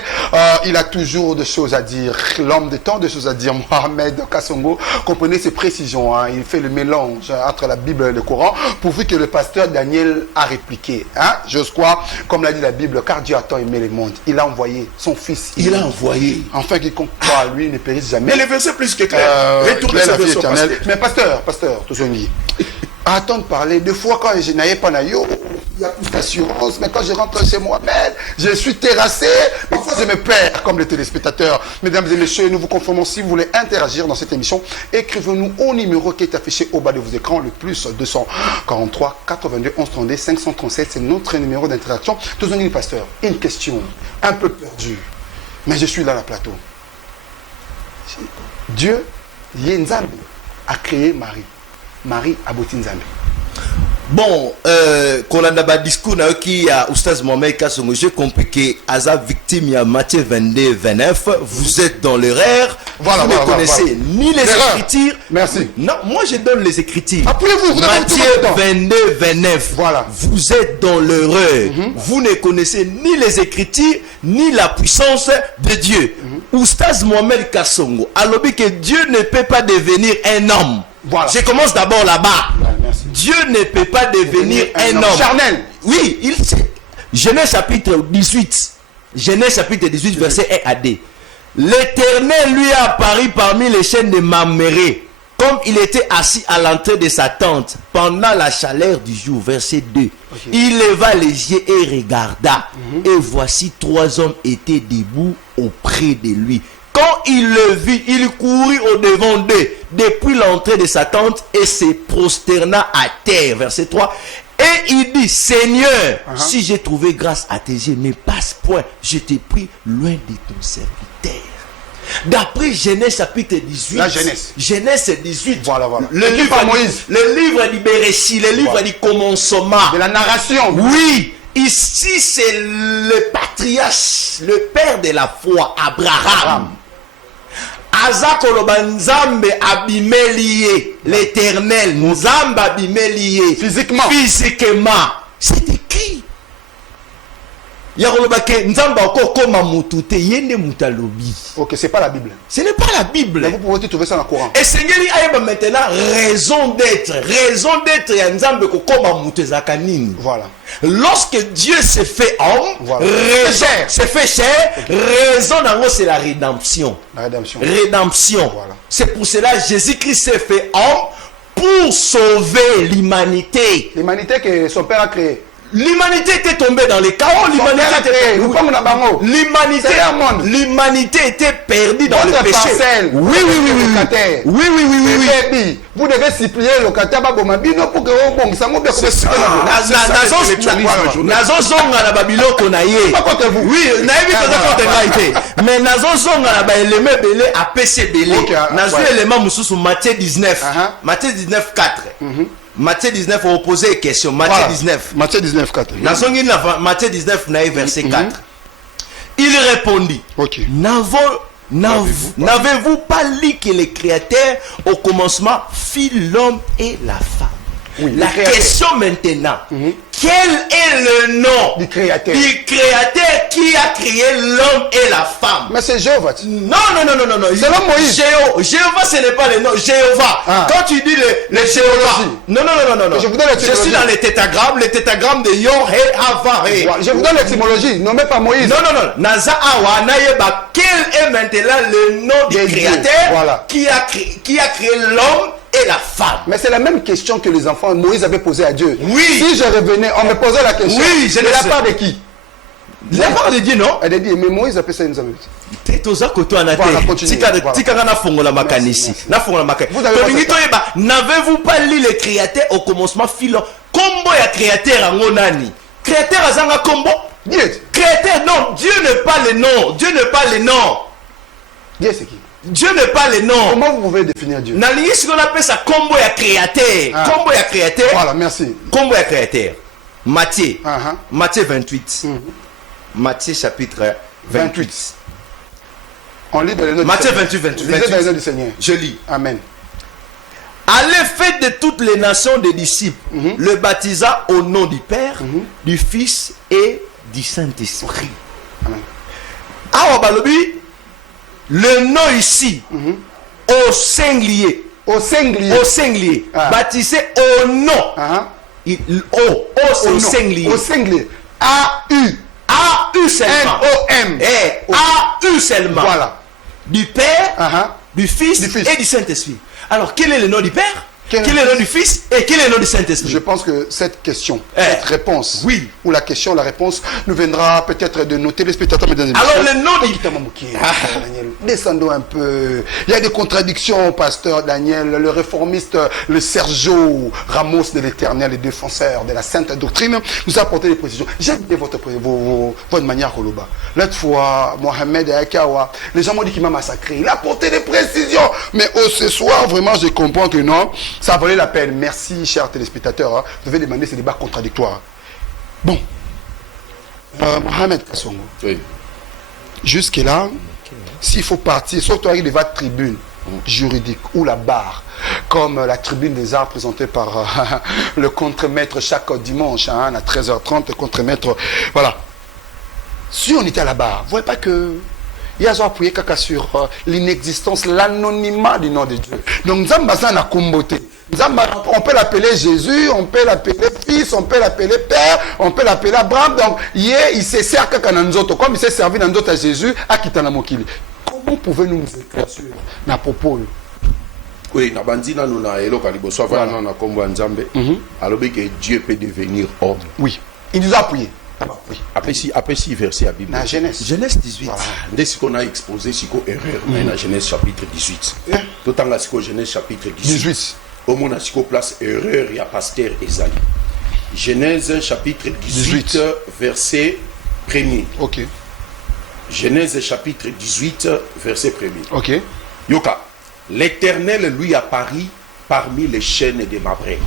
il a toujours des choses à dire. L'homme de tant de choses à dire, Mohamed Kassongo, comprenez ses précisions. Il fait le mélange entre la Bible et le Coran, pourvu que le pasteur Daniel a répliqué. J'ose croire, comme l'a dit la Bible, car Dieu a tant aimé le monde. Il a envoyé son fils. Il a envoyé. Enfin, quiconque croit à lui ne périsse jamais. Mais le verset plus que clair. Retournez ce verset, pasteur. Mais pasteur, Touzongi, attendre parler. Deux fois quand je n'avais pas naïo, il y a plus d'assurance. Mais quand je rentre chez Mohamed, je suis terrassé. Parfois je me perds comme les téléspectateurs. Mesdames et messieurs, nous vous conformons. Si vous voulez interagir dans cette émission, écrivez-nous au numéro qui est affiché au bas de vos écrans, le plus 243 82 11 32 537. C'est notre numéro d'interaction. Touzongi, pasteur, une question un peu perdue. Mais je suis là à la plateau. Dieu, Yenzambe, a créé Marie. Marie Abotinzambe. Bon, quand on a un discours qui a Oustaz Mohamed Kassongo, j'ai compris que Aza victime, il y a Matthieu 22, 29, vous êtes dans l'erreur, vous ne connaissez ni les Écritures. Merci. Non, moi je donne les Écritures. Appelez-vous, Matthieu 22, 29. Voilà. Vous êtes dans l'erreur. Vous ne connaissez ni les Écritures, ni la puissance de Dieu. Oustaz Mohamed Kassongo, alors que Dieu ne peut pas devenir un homme. Voilà. Je commence d'abord là-bas. Merci. Dieu ne peut pas devenir un homme charnel. Oui, Genèse chapitre 18. Genèse chapitre 18, verset 1 à 2. L'Éternel lui a apparu parmi les chaînes de Maméré, comme il était assis à l'entrée de sa tente pendant la chaleur du jour. Verset 2. Il leva les yeux et regarda. Et voici 3 hommes étaient debout auprès de lui. Quand il le vit, il courut au-devant d'eux depuis l'entrée de sa tente et se prosterna à terre. Verset 3. Et il dit, Seigneur, si j'ai trouvé grâce à tes yeux, ne passe point, je t'ai pris loin de ton serviteur. D'après Genèse chapitre 18. La Genèse. Genèse 18. Voilà. Le livre du Béréchis, le livre du commencement. De la narration. Oui. Ici, c'est le patriarche, le père de la foi, Abraham. Azak Oloba Nzambe abimelié, l'éternel, Nzambe abimelié. Physiquement. C'est écrit. Yarolobake Nzambe okokoma mutute yende mutalobi. Ok, c'est pas la Bible. Ce n'est pas la Bible. Mais vous pouvez trouver ça dans le Coran. Et Seigneur ayeba maintenant raison d'être ya Nzambe kokoma mutezaka nini. Voilà. Lorsque Dieu s'est fait homme, voilà. s'est fait chair, raison d'ango c'est la rédemption. La rédemption. Voilà. C'est pour cela Jésus-Christ s'est fait homme pour sauver l'humanité. L'humanité que son père a créée. L'humanité était tombée dans les chaos. L'humanité était perdue dans le péché. Oui. Vous devez supplier le locataire Babomabino pour que vous bon ça Nazo zonga na babiloko na ye. Pas contre vous. Oui, naïvi contre ngaité. Mais nazo zonga na ba élément belé à PC belé. Nazo élément mususu Matthieu 19. Matthieu 19 4. Matthieu 19 on posait une question. Matthieu 19. Matthieu 19 4. Matthieu 19 verset 4. Il répondit. OK. N'avez-vous pas lu que le Créateur au commencement fit l'homme et la femme? Oui, la question maintenant, quel est le nom du Créateur qui a créé l'homme et la femme? Mais c'est Jéhovah. Non. C'est l'homme Moïse. Jéhovah, ce n'est pas le nom. Jéhovah. Quand tu dis le Jéhovah. Non. Je suis dans les tétagrammes de Yon, He, Ava, He. Je vous donne l'étymologie. Nommez pas Moïse. Non. Naza Awa, Nayeba. Quel est maintenant le nom du Créateur qui a créé l'homme et la femme? Mais c'est la même question que les enfants Moïse avait posée à Dieu. Oui. Si je revenais, on me posait la question. Oui, de la part de qui? De la part de Dieu, non? Elle a dit, mais Moïse a fait ça une amie. N'avez-vous pas lu le Créateur au commencement filo? Combo ya Créateur en nani? Créateur azanga combo? Créateur, non, Dieu n'est pas le nom. Dieu n'est pas le nom. Dieu c'est qui? Dieu n'est pas le nom. Comment vous pouvez définir Dieu? Nali ce qu'on appelle ça combo ya Créateur. Combo ya Créateur. Voilà, merci. Combo ya Créateur. Matthieu. Matthieu 28. Matthieu chapitre 28. On lit dans les notes Matthieu 28. Lisez dans les notes du Seigneur. Je lis. Amen. Allez, faites de toutes les nations des disciples, le baptisa au nom du Père, du Fils et du Saint-Esprit. Amen. Ah, balobi, le nom ici, au singulier. Au singulier. Baptisé au nom. C'est au singulier. Au singulier. A-U. A-U seulement. M-O-M. A-U seulement. Voilà. Du Père, du Fils et du Saint-Esprit. Alors, quel est le nom du Père? Quel est le nom du Fils et quel est le nom du Saint-Esprit? Je pense que cette question, cette réponse, oui, ou la question, la réponse, nous viendra peut-être de nos téléspectateurs, mesdames et messieurs. Alors le nom du... Daniel, descendons un peu. Il y a des contradictions, pasteur Daniel, le réformiste, le Sergio Ramos de l'Éternel, le défenseur de la sainte doctrine, nous a apporté des précisions. J'aime bien votre manière, Koloba. L'autre fois, Mohamed Akawa, les gens m'ont dit qu'il m'a massacré. Il a apporté des précisions. Mais ce soir, vraiment, je comprends que non. Ça valait la peine. Merci, chers téléspectateurs. Hein. Vous devez demander ces débats contradictoires. Bon. Mohamed Kassongo. Oui. Jusque-là, s'il faut partir, surtout avec des votre tribune juridique ou la barre, comme la tribune des arts présentée par le contre-maître chaque dimanche à 13h30, le contre-maître. Voilà. Si on était à la barre, vous ne voyez pas que... Il y a appuyé caca sur l'inexistence, l'anonymat du nom de Dieu. Donc, Nzamba a comboté. On peut l'appeler Jésus, on peut l'appeler Fils, on peut l'appeler Père, on peut l'appeler Abraham. Donc, il se sert caca dans notre, comme il s'est servi dans d'autres à Jésus, à Kitana Mokili. Comment pouvez-nous nous éclaircir na propos? Oui, na bandina nous na elo kalibo soit voilà na kombo nzambe. Alors que Dieu peut devenir homme. Oui, il nous a appuyé. Oui. Après si verset à Bible. La Genèse. Genèse 18. Voilà. Dès ce qu'on a exposé, c'est qu'on erreur. Mais la Genèse chapitre 18. Tout en la Genèse chapitre 18. Au moins, on a place erreur, il y a pasteur Ezali. Genèse chapitre 18, verset 1er. Ok. Genèse chapitre 18, verset 1er. Ok. Yoka. L'Éternel lui apparut parmi les chênes de Mamré,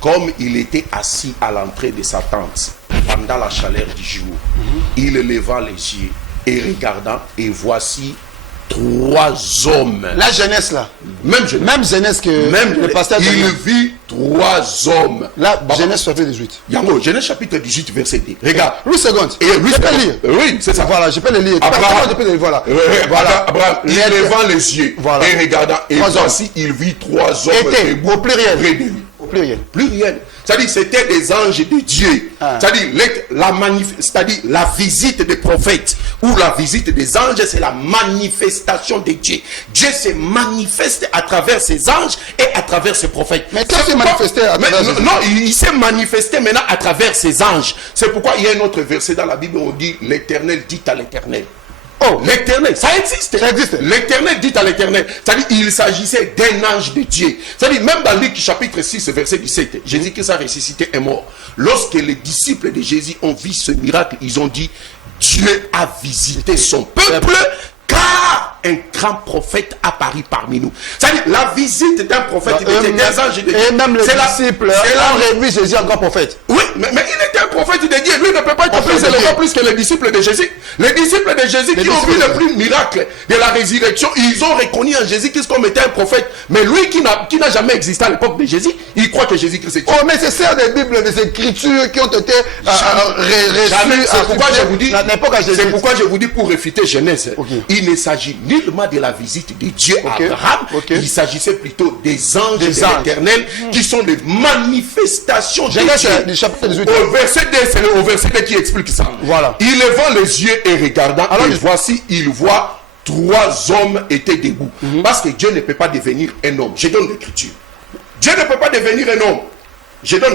comme il était assis à l'entrée de sa tente pendant la chaleur du jour. Il leva les yeux et regarda, et voici 3 hommes. La jeunesse là. Même Genèse. Même jeunesse que le pasteur. Il vit 3 hommes. La Genèse chapitre 18. Yango, Genèse chapitre 18, verset 2. Regarde. Louis seconde. Et Louis je peux lire. Oui, c'est ça. Voilà, je peux le lire. Abraham, je peux le lire. Voilà. Voilà. Abraham, il levant les yeux et regarda, et voici, il vit 3 hommes. Était au pluriel. Près de lui. Au pluriel. Pluriel. C'est-à-dire c'était des anges de Dieu. C'est-à-dire la visite des prophètes ou la visite des anges, c'est la manifestation de Dieu. Dieu se manifeste à travers ses anges et à travers ses prophètes. Mais qu'est-ce qui s'est manifesté à travers ses anges? Non, il s'est manifesté maintenant à travers ses anges. C'est pourquoi il y a un autre verset dans la Bible où on dit l'Éternel dit à l'Éternel. Oh, l'Éternel, ça existe. Ça existe. L'Éternel dit à l'Éternel. C'est-à-dire il s'agissait d'un ange de Dieu. C'est-à-dire même dans Luc chapitre 6, verset 17, Jésus-Christ a ressuscité est mort. Lorsque les disciples de Jésus ont vu ce miracle, ils ont dit Dieu a visité son peuple car un grand prophète apparu parmi nous. C'est-à-dire la visite d'un prophète, des anges de Dieu. Et même les disciples ont revu Jésus en grand prophète. Oui, mais il était un prophète de Dieu. Lui ne peut pas être plus élevé plus que les disciples de Jésus. Les disciples de Jésus qui ont vu le plus miracle de la résurrection, ils ont reconnu en Jésus-Christ comme étant un prophète. Mais lui qui n'a jamais existé à l'époque de Jésus, il croit que Jésus-Christ est Dieu. Oh, mais c'est ça des Bibles, des Écritures qui ont été reçues. C'est pourquoi je vous dis, c'est pourquoi je vous dis pour réfuter Genèse, il ne s'agit nullement de la visite de Dieu à Abraham. Il s'agissait plutôt des anges de l'Éternel qui sont les manifestations de Dieu. Chapitre 18. Au verset 2, c'est au verset 2 qui explique ça. Voilà. Il levant les yeux et regardant, alors voici, il voit 3 hommes étaient debout. Parce que Dieu ne peut pas devenir un homme. Je donne l'écriture. Dieu ne peut pas devenir un homme.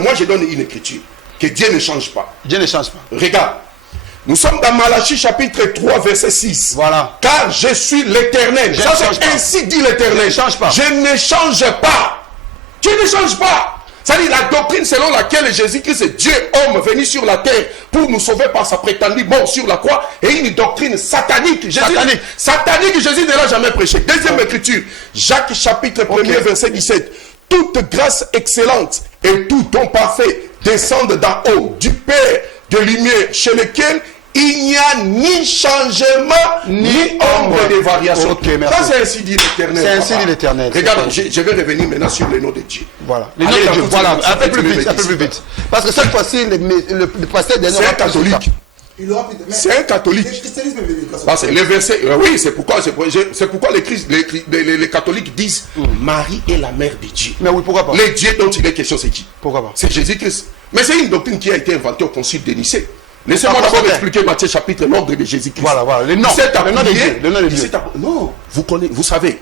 Moi, je donne une écriture. Que Dieu ne change pas. Dieu ne change pas. Regarde. Nous sommes dans Malachie chapitre 3 verset 6. Voilà. Car je suis l'Éternel. Ainsi dit l'Éternel. Je ne change pas. Dieu ne change pas. C'est-à-dire la doctrine selon laquelle Jésus-Christ est Dieu homme venu sur la terre pour nous sauver par sa prétendue mort sur la croix est une doctrine satanique. Satanique, Jésus ne l'a jamais prêché. Deuxième écriture, Jacques chapitre 1er verset 17. Toute grâce excellente et tout don parfait descendent d'en haut du Père de lumière chez lequel il n'y a ni changement, ni ombre de variation. Ça, c'est ainsi dit l'Éternel. C'est ainsi dit l'Éternel. Regarde, je vais revenir maintenant sur le nom de Dieu. Voilà. Le nom de Dieu. Voilà. Un peu plus vite. Parce que cette fois-ci, le pasteur dernier. C'est un catholique. C'est un catholique. Parce que les versets, oui, c'est pourquoi les catholiques disent Marie est la mère de Dieu. Mais oui, pourquoi pas? Les dieux dont il est question, c'est qui? Pourquoi pas? C'est Jésus-Christ. Mais c'est une doctrine qui a été inventée au concile de Nicée. Laissez-moi d'abord expliquer Matthieu chapitre, l'ordre de Jésus-Christ. Voilà, le nom de Dieu. Non, vous savez,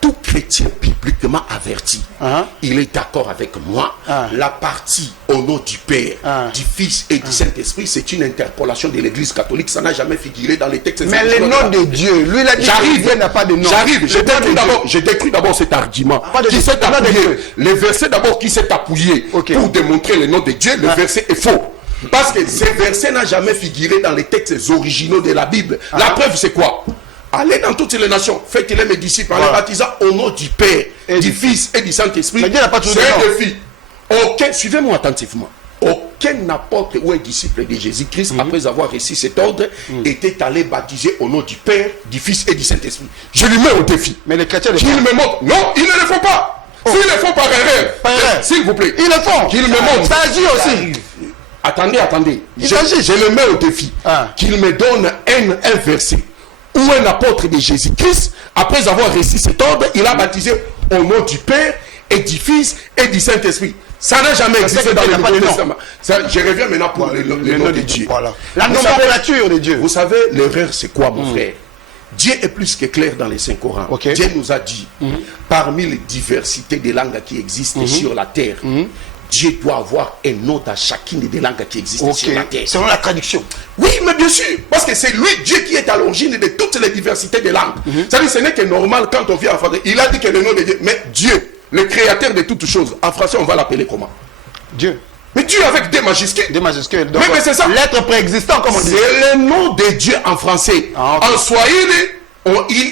tout chrétien bibliquement averti, il est d'accord avec moi. La partie au nom du Père, du Fils et du Saint-Esprit, c'est une interpolation de l'Église catholique. Ça n'a jamais figuré dans les textes. Mais le nom de Dieu, lui, il a dit que Dieu n'a pas de nom. J'arrive, je décris d'abord cet argument. Qui s'est appuyé, le verset d'abord qui s'est appuyé pour démontrer le nom de Dieu, le verset est faux. Parce que ce verset n'a jamais figuré dans les textes originaux de la Bible. La preuve, c'est quoi? Allez dans toutes les nations, faites-les mes disciples, en les baptisant au nom du Père, du Fils et du Saint-Esprit. Mais Dieu n'a pas tout c'est un défi. Suivez-moi attentivement. Aucun apôtre ou un disciple de Jésus-Christ, après avoir reçu cet ordre, était allé baptiser au nom du Père, du Fils et du Saint-Esprit. Je lui mets au défi. Mais les chrétiens le font. Qu'ils me montrent. Non, ils ne le font pas. S'ils le font par erreur, s'il vous plaît. Ils le font. Qu'ils me montrent. Ça agit aussi. Attendez. Je le mets au défi. Qu'il me donne un verset où un apôtre de Jésus-Christ, après avoir reçu cet ordre, il a baptisé au nom du Père et du Fils et du Saint-Esprit. Ça n'a jamais existé dans le Nouveau Testament. Je reviens maintenant pour le nom de Dieu. Voilà. La nomenclature de Dieu. Vous savez, l'erreur, c'est quoi, mon frère? Dieu est plus que clair dans les Saint-Corans. Dieu nous a dit, parmi les diversités des langues qui existent sur la terre, Dieu doit avoir un nom dans chacune des langues qui existent sur la terre. Selon la traduction. Oui, mais bien sûr, parce que c'est lui, Dieu, qui est à l'origine de toutes les diversités des langues. C'est-à-dire, ce n'est que normal quand on vient en français. Il a dit que le nom de Dieu, mais Dieu, le créateur de toutes choses, en français, on va l'appeler comment? Dieu. Mais Dieu avec des majuscules. Des majuscules. Donc, mais c'est ça. L'être préexistant, comme on dit. C'est le nom de Dieu en français. Ah, okay. En swahili,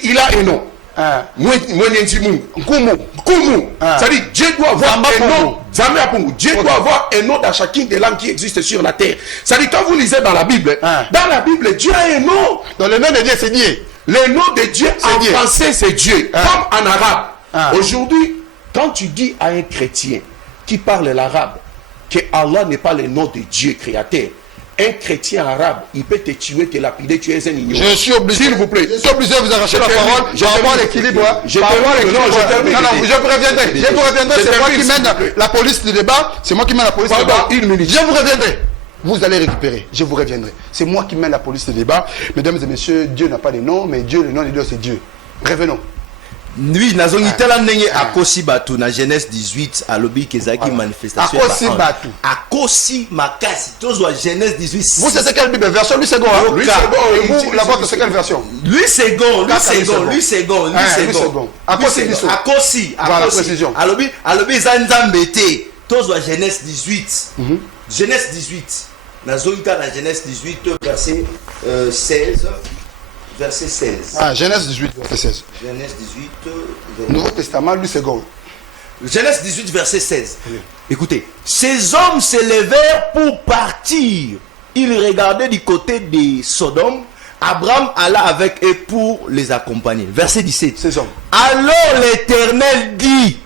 il a un nom. Kumu. C'est-à-dire, Dieu doit avoir un nom. Dieu doit avoir un nom dans chacune des langues qui existent sur la terre. C'est-à-dire, quand vous lisez dans la Bible, Dieu a un nom. Dans le nom de Dieu, c'est Dieu. Le nom de Dieu en français, c'est Dieu. Comme en arabe. Aujourd'hui, quand tu dis à un chrétien qui parle l'arabe que Allah n'est pas le nom de Dieu créateur, un chrétien arabe, il peut te tuer, te lapider, tu es un ignorant. Je suis obligé, s'il vous plaît. Je suis obligé de vous arracher la parole. Par rapport à l'équilibre. Non, je vous reviendrai. Je vous reviendrai. C'est moi qui mène la police du débat. C'est moi qui mène la police du débat. Une minute. Je vous reviendrai. Vous allez récupérer. Je vous reviendrai. C'est moi qui mène la police du débat. Mesdames et messieurs, Dieu n'a pas de nom, mais Dieu, le nom de Dieu, c'est Dieu. Revenons. Oui, nazongi tela ndenge akosi batu na Genèse 18 alobi kezaki manifestation akosi batu akosi makasi tozwa Genèse 18. Vous c'est quelle Bible version? Lui second. Lui second. Vous la vôtre c'est quelle version? Lui second. Akosi. Voilà précision. Alobi zanzambe te tozwa Genèse 18. Genèse 18. Nazongi ta na Genèse 18 verset 16. Verset 16. Genèse 18, verset 16. Genèse 18. Nouveau Testament, lui second. Genèse 18, verset 16. Oui. Écoutez, ces hommes se levèrent pour partir. Ils regardaient du côté de Sodome. Abraham alla avec eux pour les accompagner. Verset 17. Ces hommes. Alors l'Éternel dit.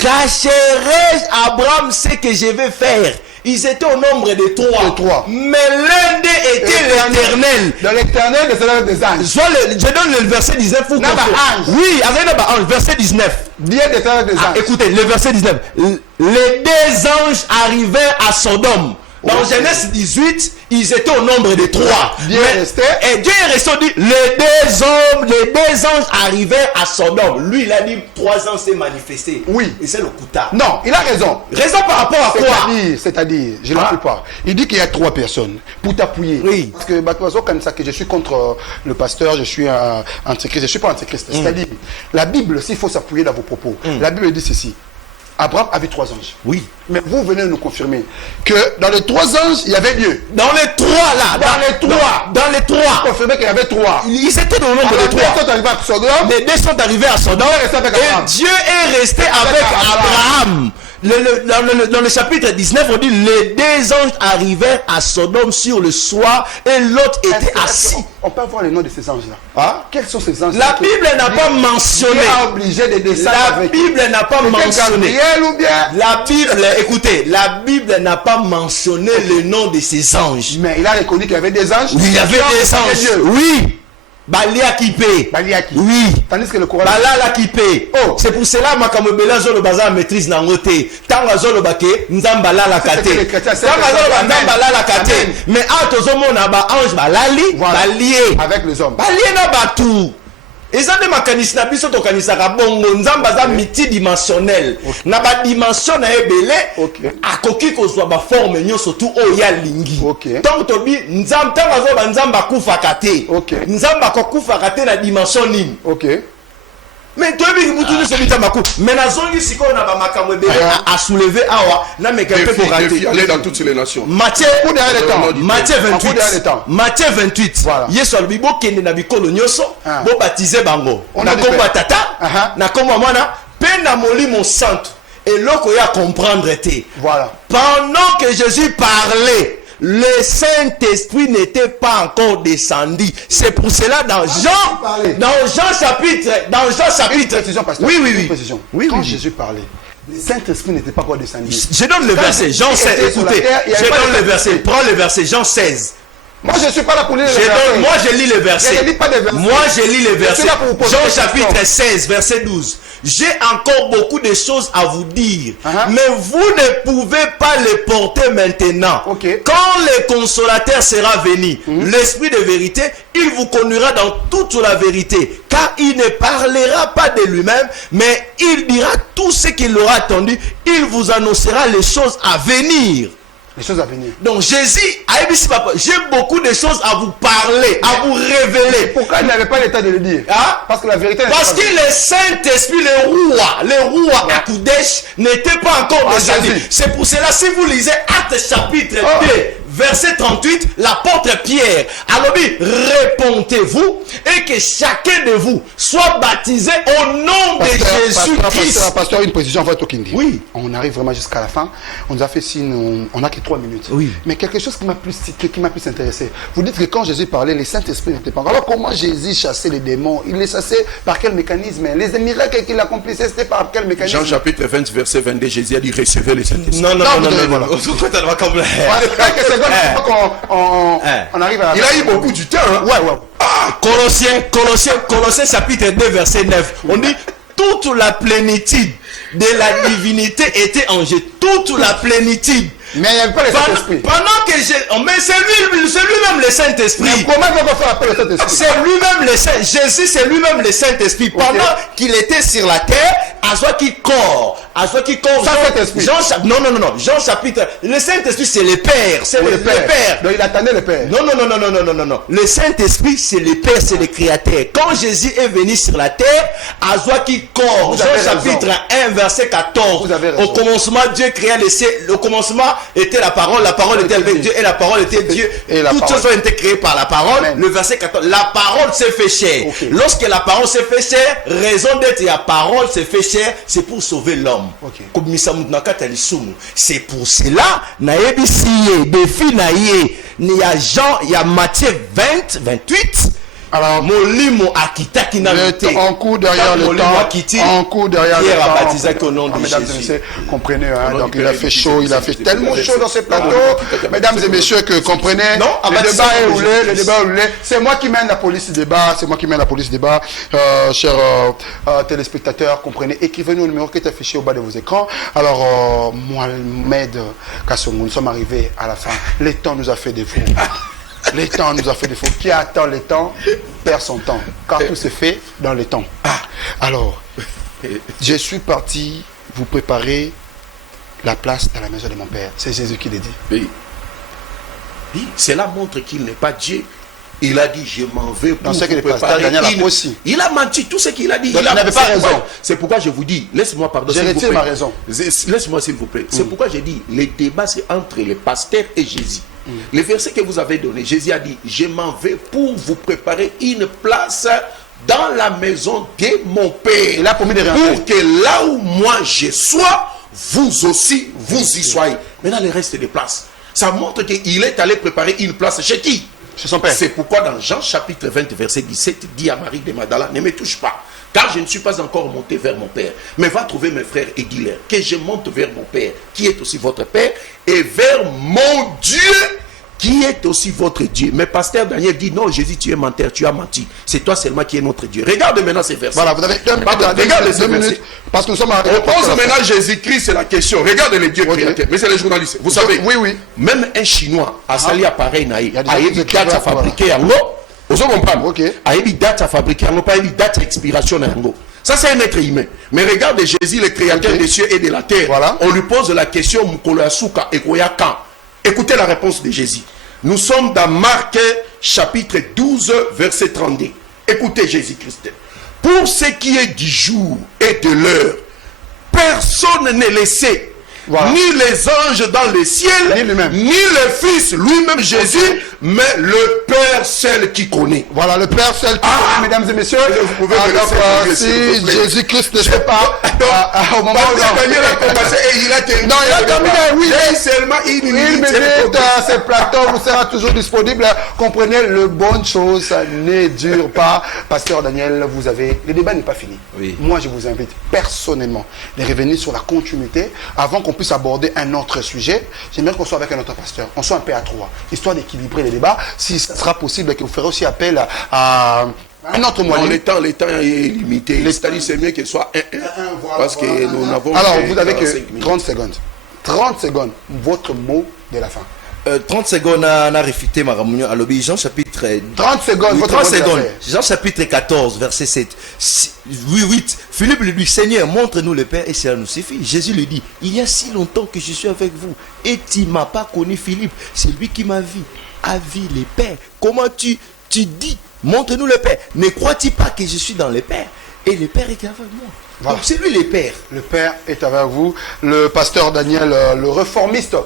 Cacherai-je Abraham ce que je vais faire? Ils étaient au nombre de trois. Mais l'un d'eux était l'Éternel. Dans l'Éternel, c'est des anges. Je donne le verset 19 pour qu'on oui, avec le verset 19. Dieu des anges. Écoutez, le verset 19. Les deux anges arrivèrent à Sodome. Dans Genèse 18, ils étaient au nombre de 3. Dieu est resté. Et Dieu est resté, dit, les deux anges arrivèrent à Sodome. Lui, il a dit 3 ans s'est manifesté. Oui. Et c'est le Kouta. Non, il a raison. Raison par rapport à quoi? C'est-à-dire, je ne l'appuie pas. Il dit qu'il y a 3 personnes pour t'appuyer. Oui. Parce que Batoiseau, comme ça, que je suis contre le pasteur, je suis antichrist. Je ne suis pas antichrist. C'est-à-dire, la Bible, s'il faut s'appuyer dans vos propos, la Bible dit ceci. Abraham avait 3 anges. Oui. Mais vous venez nous confirmer que dans les 3 anges, il y avait Dieu. Dans les 3 là. Dans les 3. Confirmer qu'il y avait 3. Ils étaient dans le nombre de 3. Les 2 sont arrivés à Sodome. Et Dieu est resté avec Abraham. Dans le chapitre 19, on dit les 2 anges arrivèrent à Sodome sur le soir et l'autre était assis. On peut avoir les noms de ces anges-là. Quels sont ces anges? La Bible n'a pas mentionné. La Bible n'a pas mentionné. Ou bien la Bible, écoutez, la Bible n'a pas mentionné le nom de ces anges. Mais il a reconnu qu'il y avait des anges. Oui, il y avait des anges. Oui. Balia Kipé. Oui. Tandis que le Coran. Balala Kipé. Oh. C'est pour cela Makamobela Zolo Baza maîtrise Nangote. Tanga Zolo Bake, Nzambala la Kate. Tanga Zolo Nzambala la Kate. Mais Atozomo Naba Ange Balali. Balié. Avec les hommes. Balié Nabatou. Et ça de makanisi na biso to kanisa ka bongo nzamba za multidimensionnel na ba dimension na ebele akoki kozwa ba forme nyonso tu o ya lingi donc to bi nzamba tanga zo ba nzamba kufa kate nzamba ko kufa kate na dimension nini mais toi bi mutu ne se bita maku mais na zongi siko na ba makamwe ebele a soulever awa na meka pe pour rater aller dans toutes les nations. Matthieu 28 Matthieu 28 Yesu albibo kende na bikolo nyonso bo baptiser bango na komba tata na komba mwana pe na molimo santo et loko ya comprendre te. Voilà. Pendant que Jésus parlait, le Saint-Esprit n'était pas encore descendu. C'est pour cela dans Jean chapitre. Oui. Quand Jésus parlait, le Saint-Esprit n'était pas encore descendu. Je donne le verset. Jean 16. Écoutez, je donne le verset. Prends le verset. Jean 16. Moi, je ne suis pas là pour lire les versets. Moi, je lis les versets. Je ne lis pas des versets. Moi, je lis les versets. Jean chapitre 16, verset 12. J'ai encore beaucoup de choses à vous dire, mais vous ne pouvez pas les porter maintenant. Quand le consolateur sera venu, l'Esprit de vérité, il vous conduira dans toute la vérité. car il ne parlera pas de lui-même, mais il dira tout ce qu'il aura entendu. Il vous annoncera les choses à venir. Les choses à venir. Donc Jésus, j'ai beaucoup de choses à vous parler, à vous révéler. Pourquoi il n'avait pas l'état de le dire? Hein? Parce que la vérité... Parce que le Saint-Esprit, le roi à Koudesh n'était pas encore descendu. C'est pour cela, si vous lisez Actes chapitre 2, verset 38, l'apôtre Pierre a dit, répondez-vous et que chacun de vous soit baptisé au nom de Jésus-Christ. Pasteur, une précision en fait au Kindi. Oui. On arrive vraiment jusqu'à la fin. On nous a fait signe, on n'a que 3 minutes. Oui. Mais quelque chose qui m'a plus intéressé. Vous dites que quand Jésus parlait, les Saint-Esprit n'étaient pas. Alors comment Jésus chassait les démons? Il les chassait par quel mécanisme? Les miracles qu'il accomplissait, c'était par quel mécanisme? Jean chapitre 20, verset 22, Jésus a dit recevez les Saint-Esprit. Non. On arrive à... Il a eu beaucoup du temps. Hein? Ouais. Colossiens chapitre 2 verset 9. On dit toute la plénitude de la divinité était en Jésus. Toute la plénitude. Mais il n'y avait pas le Saint-Esprit. Pendant que mais c'est lui-même le Saint-Esprit. Mais comment il va faire appel au Saint-Esprit? C'est lui-même le Saint. Jésus, c'est lui-même le Saint-Esprit. Pendant qu'il était sur la terre, à soi qui corps. Jean chapitre. Le Saint-Esprit, c'est le Père. C'est le Père. Donc il attendait le Père. Non. Le Saint-Esprit, c'est le Père, c'est le Créateur. Quand Jésus est venu sur la terre, à soi qui corps. Jean chapitre 1, verset 14. Au commencement, Dieu créa les cieux. Le commencement était la parole était avec Dieu et la parole était Dieu. Toutes choses ont été créées par la parole. Amen. Le verset 14, la parole s'est fait chair. Lorsque la parole s'est fait chair, raison d'être la parole s'est fait chair, c'est pour sauver l'homme. C'est pour cela, il y a Jean, il y a Matthieu 20, 28. Alors, on court derrière le temps. On court derrière le temps. Baptisé au nom de mesdames Jésus. et messieurs, comprenez, hein, donc il a fait chaud, il a fait tellement chaud dans ce plateau. Mesdames et messieurs, que comprenez, le débat est roulé, C'est moi qui mène la police débat, chers téléspectateurs, comprenez, écrivez-nous le numéro qui est affiché au bas de vos écrans. Alors, Mohamed Kassongou, nous sommes arrivés à la fin. Le temps nous a fait défaut. Les temps nous a fait défaut. Qui attend le temps perd son temps. Car tout se fait dans le temps. Alors, je suis parti vous préparer la place dans la maison de mon père. C'est Jésus qui l'a dit. Oui. Cela montre qu'il n'est pas Dieu. Il a dit, je m'en vais pour vous préparer. Il a menti tout ce qu'il a dit. Donc, il n'avait pas raison. C'est pourquoi je vous dis, laisse-moi pardonner. J'ai retiré ma raison. Laisse-moi s'il vous plaît. C'est pourquoi j'ai dit, les débats c'est entre les pasteurs et Jésus. Le verset que vous avez donné, Jésus a dit, je m'en vais pour vous préparer une place dans la maison de mon Père. Il a promis de rentrer. Pour que là où moi je sois, vous aussi, vous y soyez. Maintenant, le reste des places. Ça montre qu'il est allé préparer une place chez qui? Chez son Père. C'est pourquoi dans Jean chapitre 20, verset 17, dit à Marie de Magdala, ne me touche pas, car je ne suis pas encore monté vers mon Père. Mais va trouver mes frères et dis-leur que je monte vers mon Père, qui est aussi votre Père, et vers mon Dieu, qui est aussi votre Dieu. Mais pasteur Daniel dit, non, Jésus, tu es menteur, tu as menti. C'est toi seulement qui es notre Dieu. Regarde maintenant ces versets. Voilà, vous avez regarde ces versets. Parce que nous sommes on pose maintenant Jésus-Christ, c'est la question. Regarde les dieux créateurs. Mais c'est les journalistes. Vous savez, oui. Même un Chinois a sali appareil naï. A eu date à fabriquer en eau. Vous comprenez? A eu date à fabriquer en eau, pas eu date d'expiration en eau. Ça, c'est un être humain. Mais regarde Jésus, le créateur des cieux et de la terre. Voilà. On lui pose la question Mukoloasuka et Koyakan. Écoutez la réponse de Jésus. Nous sommes dans Marc chapitre 12, verset 32. Écoutez Jésus-Christ. Pour ce qui est du jour et de l'heure, personne ne le sait. Voilà. Ni les anges dans le ciel, ni le Fils lui-même Jésus, mais le Père seul qui connaît. Voilà, le Père seul qui connaît, mesdames et messieurs. Vous pouvez si Jésus-Christ ne sait pas, au moment où Daniel a commencé et il a terminé. Non, il a terminé, oui. Seulement une minute. Ce plateau vous sera toujours disponible. Comprenez, le bonne chose ne dure pas. Pasteur Daniel, vous avez... Le débat n'est pas fini. Oui. Moi, je vous invite personnellement de revenir sur la continuité avant qu'on puisse aborder un autre sujet. J'aimerais qu'on soit avec un autre pasteur. On soit un peu à trois, histoire d'équilibrer les débats. Si ce sera possible, que vous ferez aussi appel à un autre moyen. Le temps est limité. C'est-à-dire c'est mieux qu'il soit parce que nous n'avons... Alors, vous avez que 30 secondes. 30 secondes, votre mot de la fin. 30 secondes, on a réfuté ma réunion à l'obéi. Jean chapitre 30 secondes, oui, votre 30 mot secondes. d'affaire. Jean chapitre 14, verset 7. 8. Philippe lui dit, Seigneur, montre-nous le Père et cela nous suffit. Jésus lui dit, il y a si longtemps que je suis avec vous et tu ne m'as pas connu, Philippe. C'est lui qui m'a vu, a vu les Pères. Comment tu dis, montre-nous le Père? Ne crois-tu pas que je suis dans le Père et le Père est avec moi? Voilà. Donc c'est lui le Père. Le Père est avec vous. Le pasteur Daniel, le réformiste,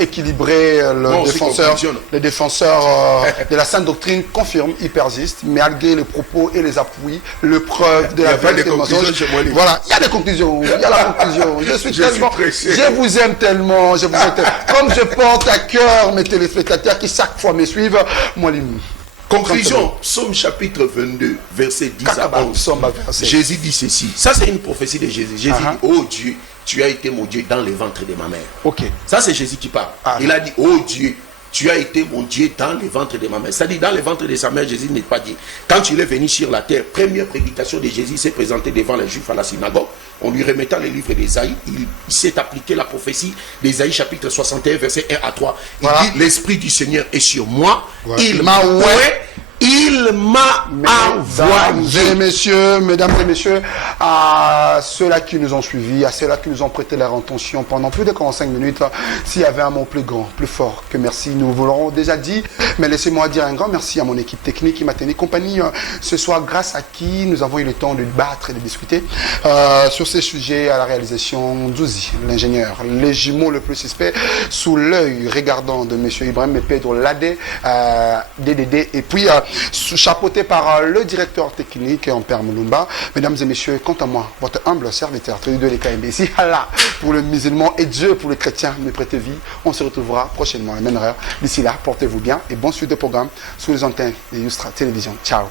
équilibré, le défenseur de la sainte doctrine, confirme, il persiste, malgré les propos et les appuis, le preuve de la vérité. Voilà, il y a des conclusions, il y a la conclusion. Je vous aime tellement, Comme je porte à cœur mes téléspectateurs qui chaque fois me suivent, moi, conclusion, Psaume chapitre 22, verset 10 à 11. Jésus dit ceci. Ça, c'est une prophétie de Jésus. Jésus dit, oh Dieu, tu as été mon Dieu dans le ventre de ma mère. Ok. Ça, c'est Jésus qui parle. Il a dit, oh Dieu, tu as été mon Dieu dans le ventre de ma mère. C'est-à-dire, dans le ventre de sa mère, Jésus n'est pas dit. Quand il est venu sur la terre, première prédication de Jésus, il s'est présenté devant les Juifs à la synagogue. En lui remettant les livres d'Ésaïe, il s'est appliqué la prophétie d'Ésaïe chapitre 61, verset 1 à 3. Il dit, l'Esprit du Seigneur est sur moi. Voilà. Il m'a envoyé. Mesdames et messieurs, à ceux-là qui nous ont suivis, à ceux-là qui nous ont prêté leur attention pendant plus de 45 minutes, s'il y avait un mot plus grand, plus fort que merci, nous vous l'aurons déjà dit, mais laissez-moi dire un grand merci à mon équipe technique qui m'a tenu compagnie ce soir, grâce à qui nous avons eu le temps de débattre et de discuter sur ces sujets, à la réalisation d'Ouzi, l'ingénieur, les jumeaux le plus suspect, sous l'œil regardant de M. Ibrahim et Pedro Lade, DDD, et puis chapeauté par le directeur technique en Père Moulumba. Mesdames et messieurs, quant à moi, votre humble serviteur, de l'EKMB, ici, Allah pour le musulman et Dieu pour le chrétien, me prêtez vie. On se retrouvera prochainement à la même heure. D'ici là, portez-vous bien et bonne suite de programme sous les antennes de Youstra Télévision. Ciao.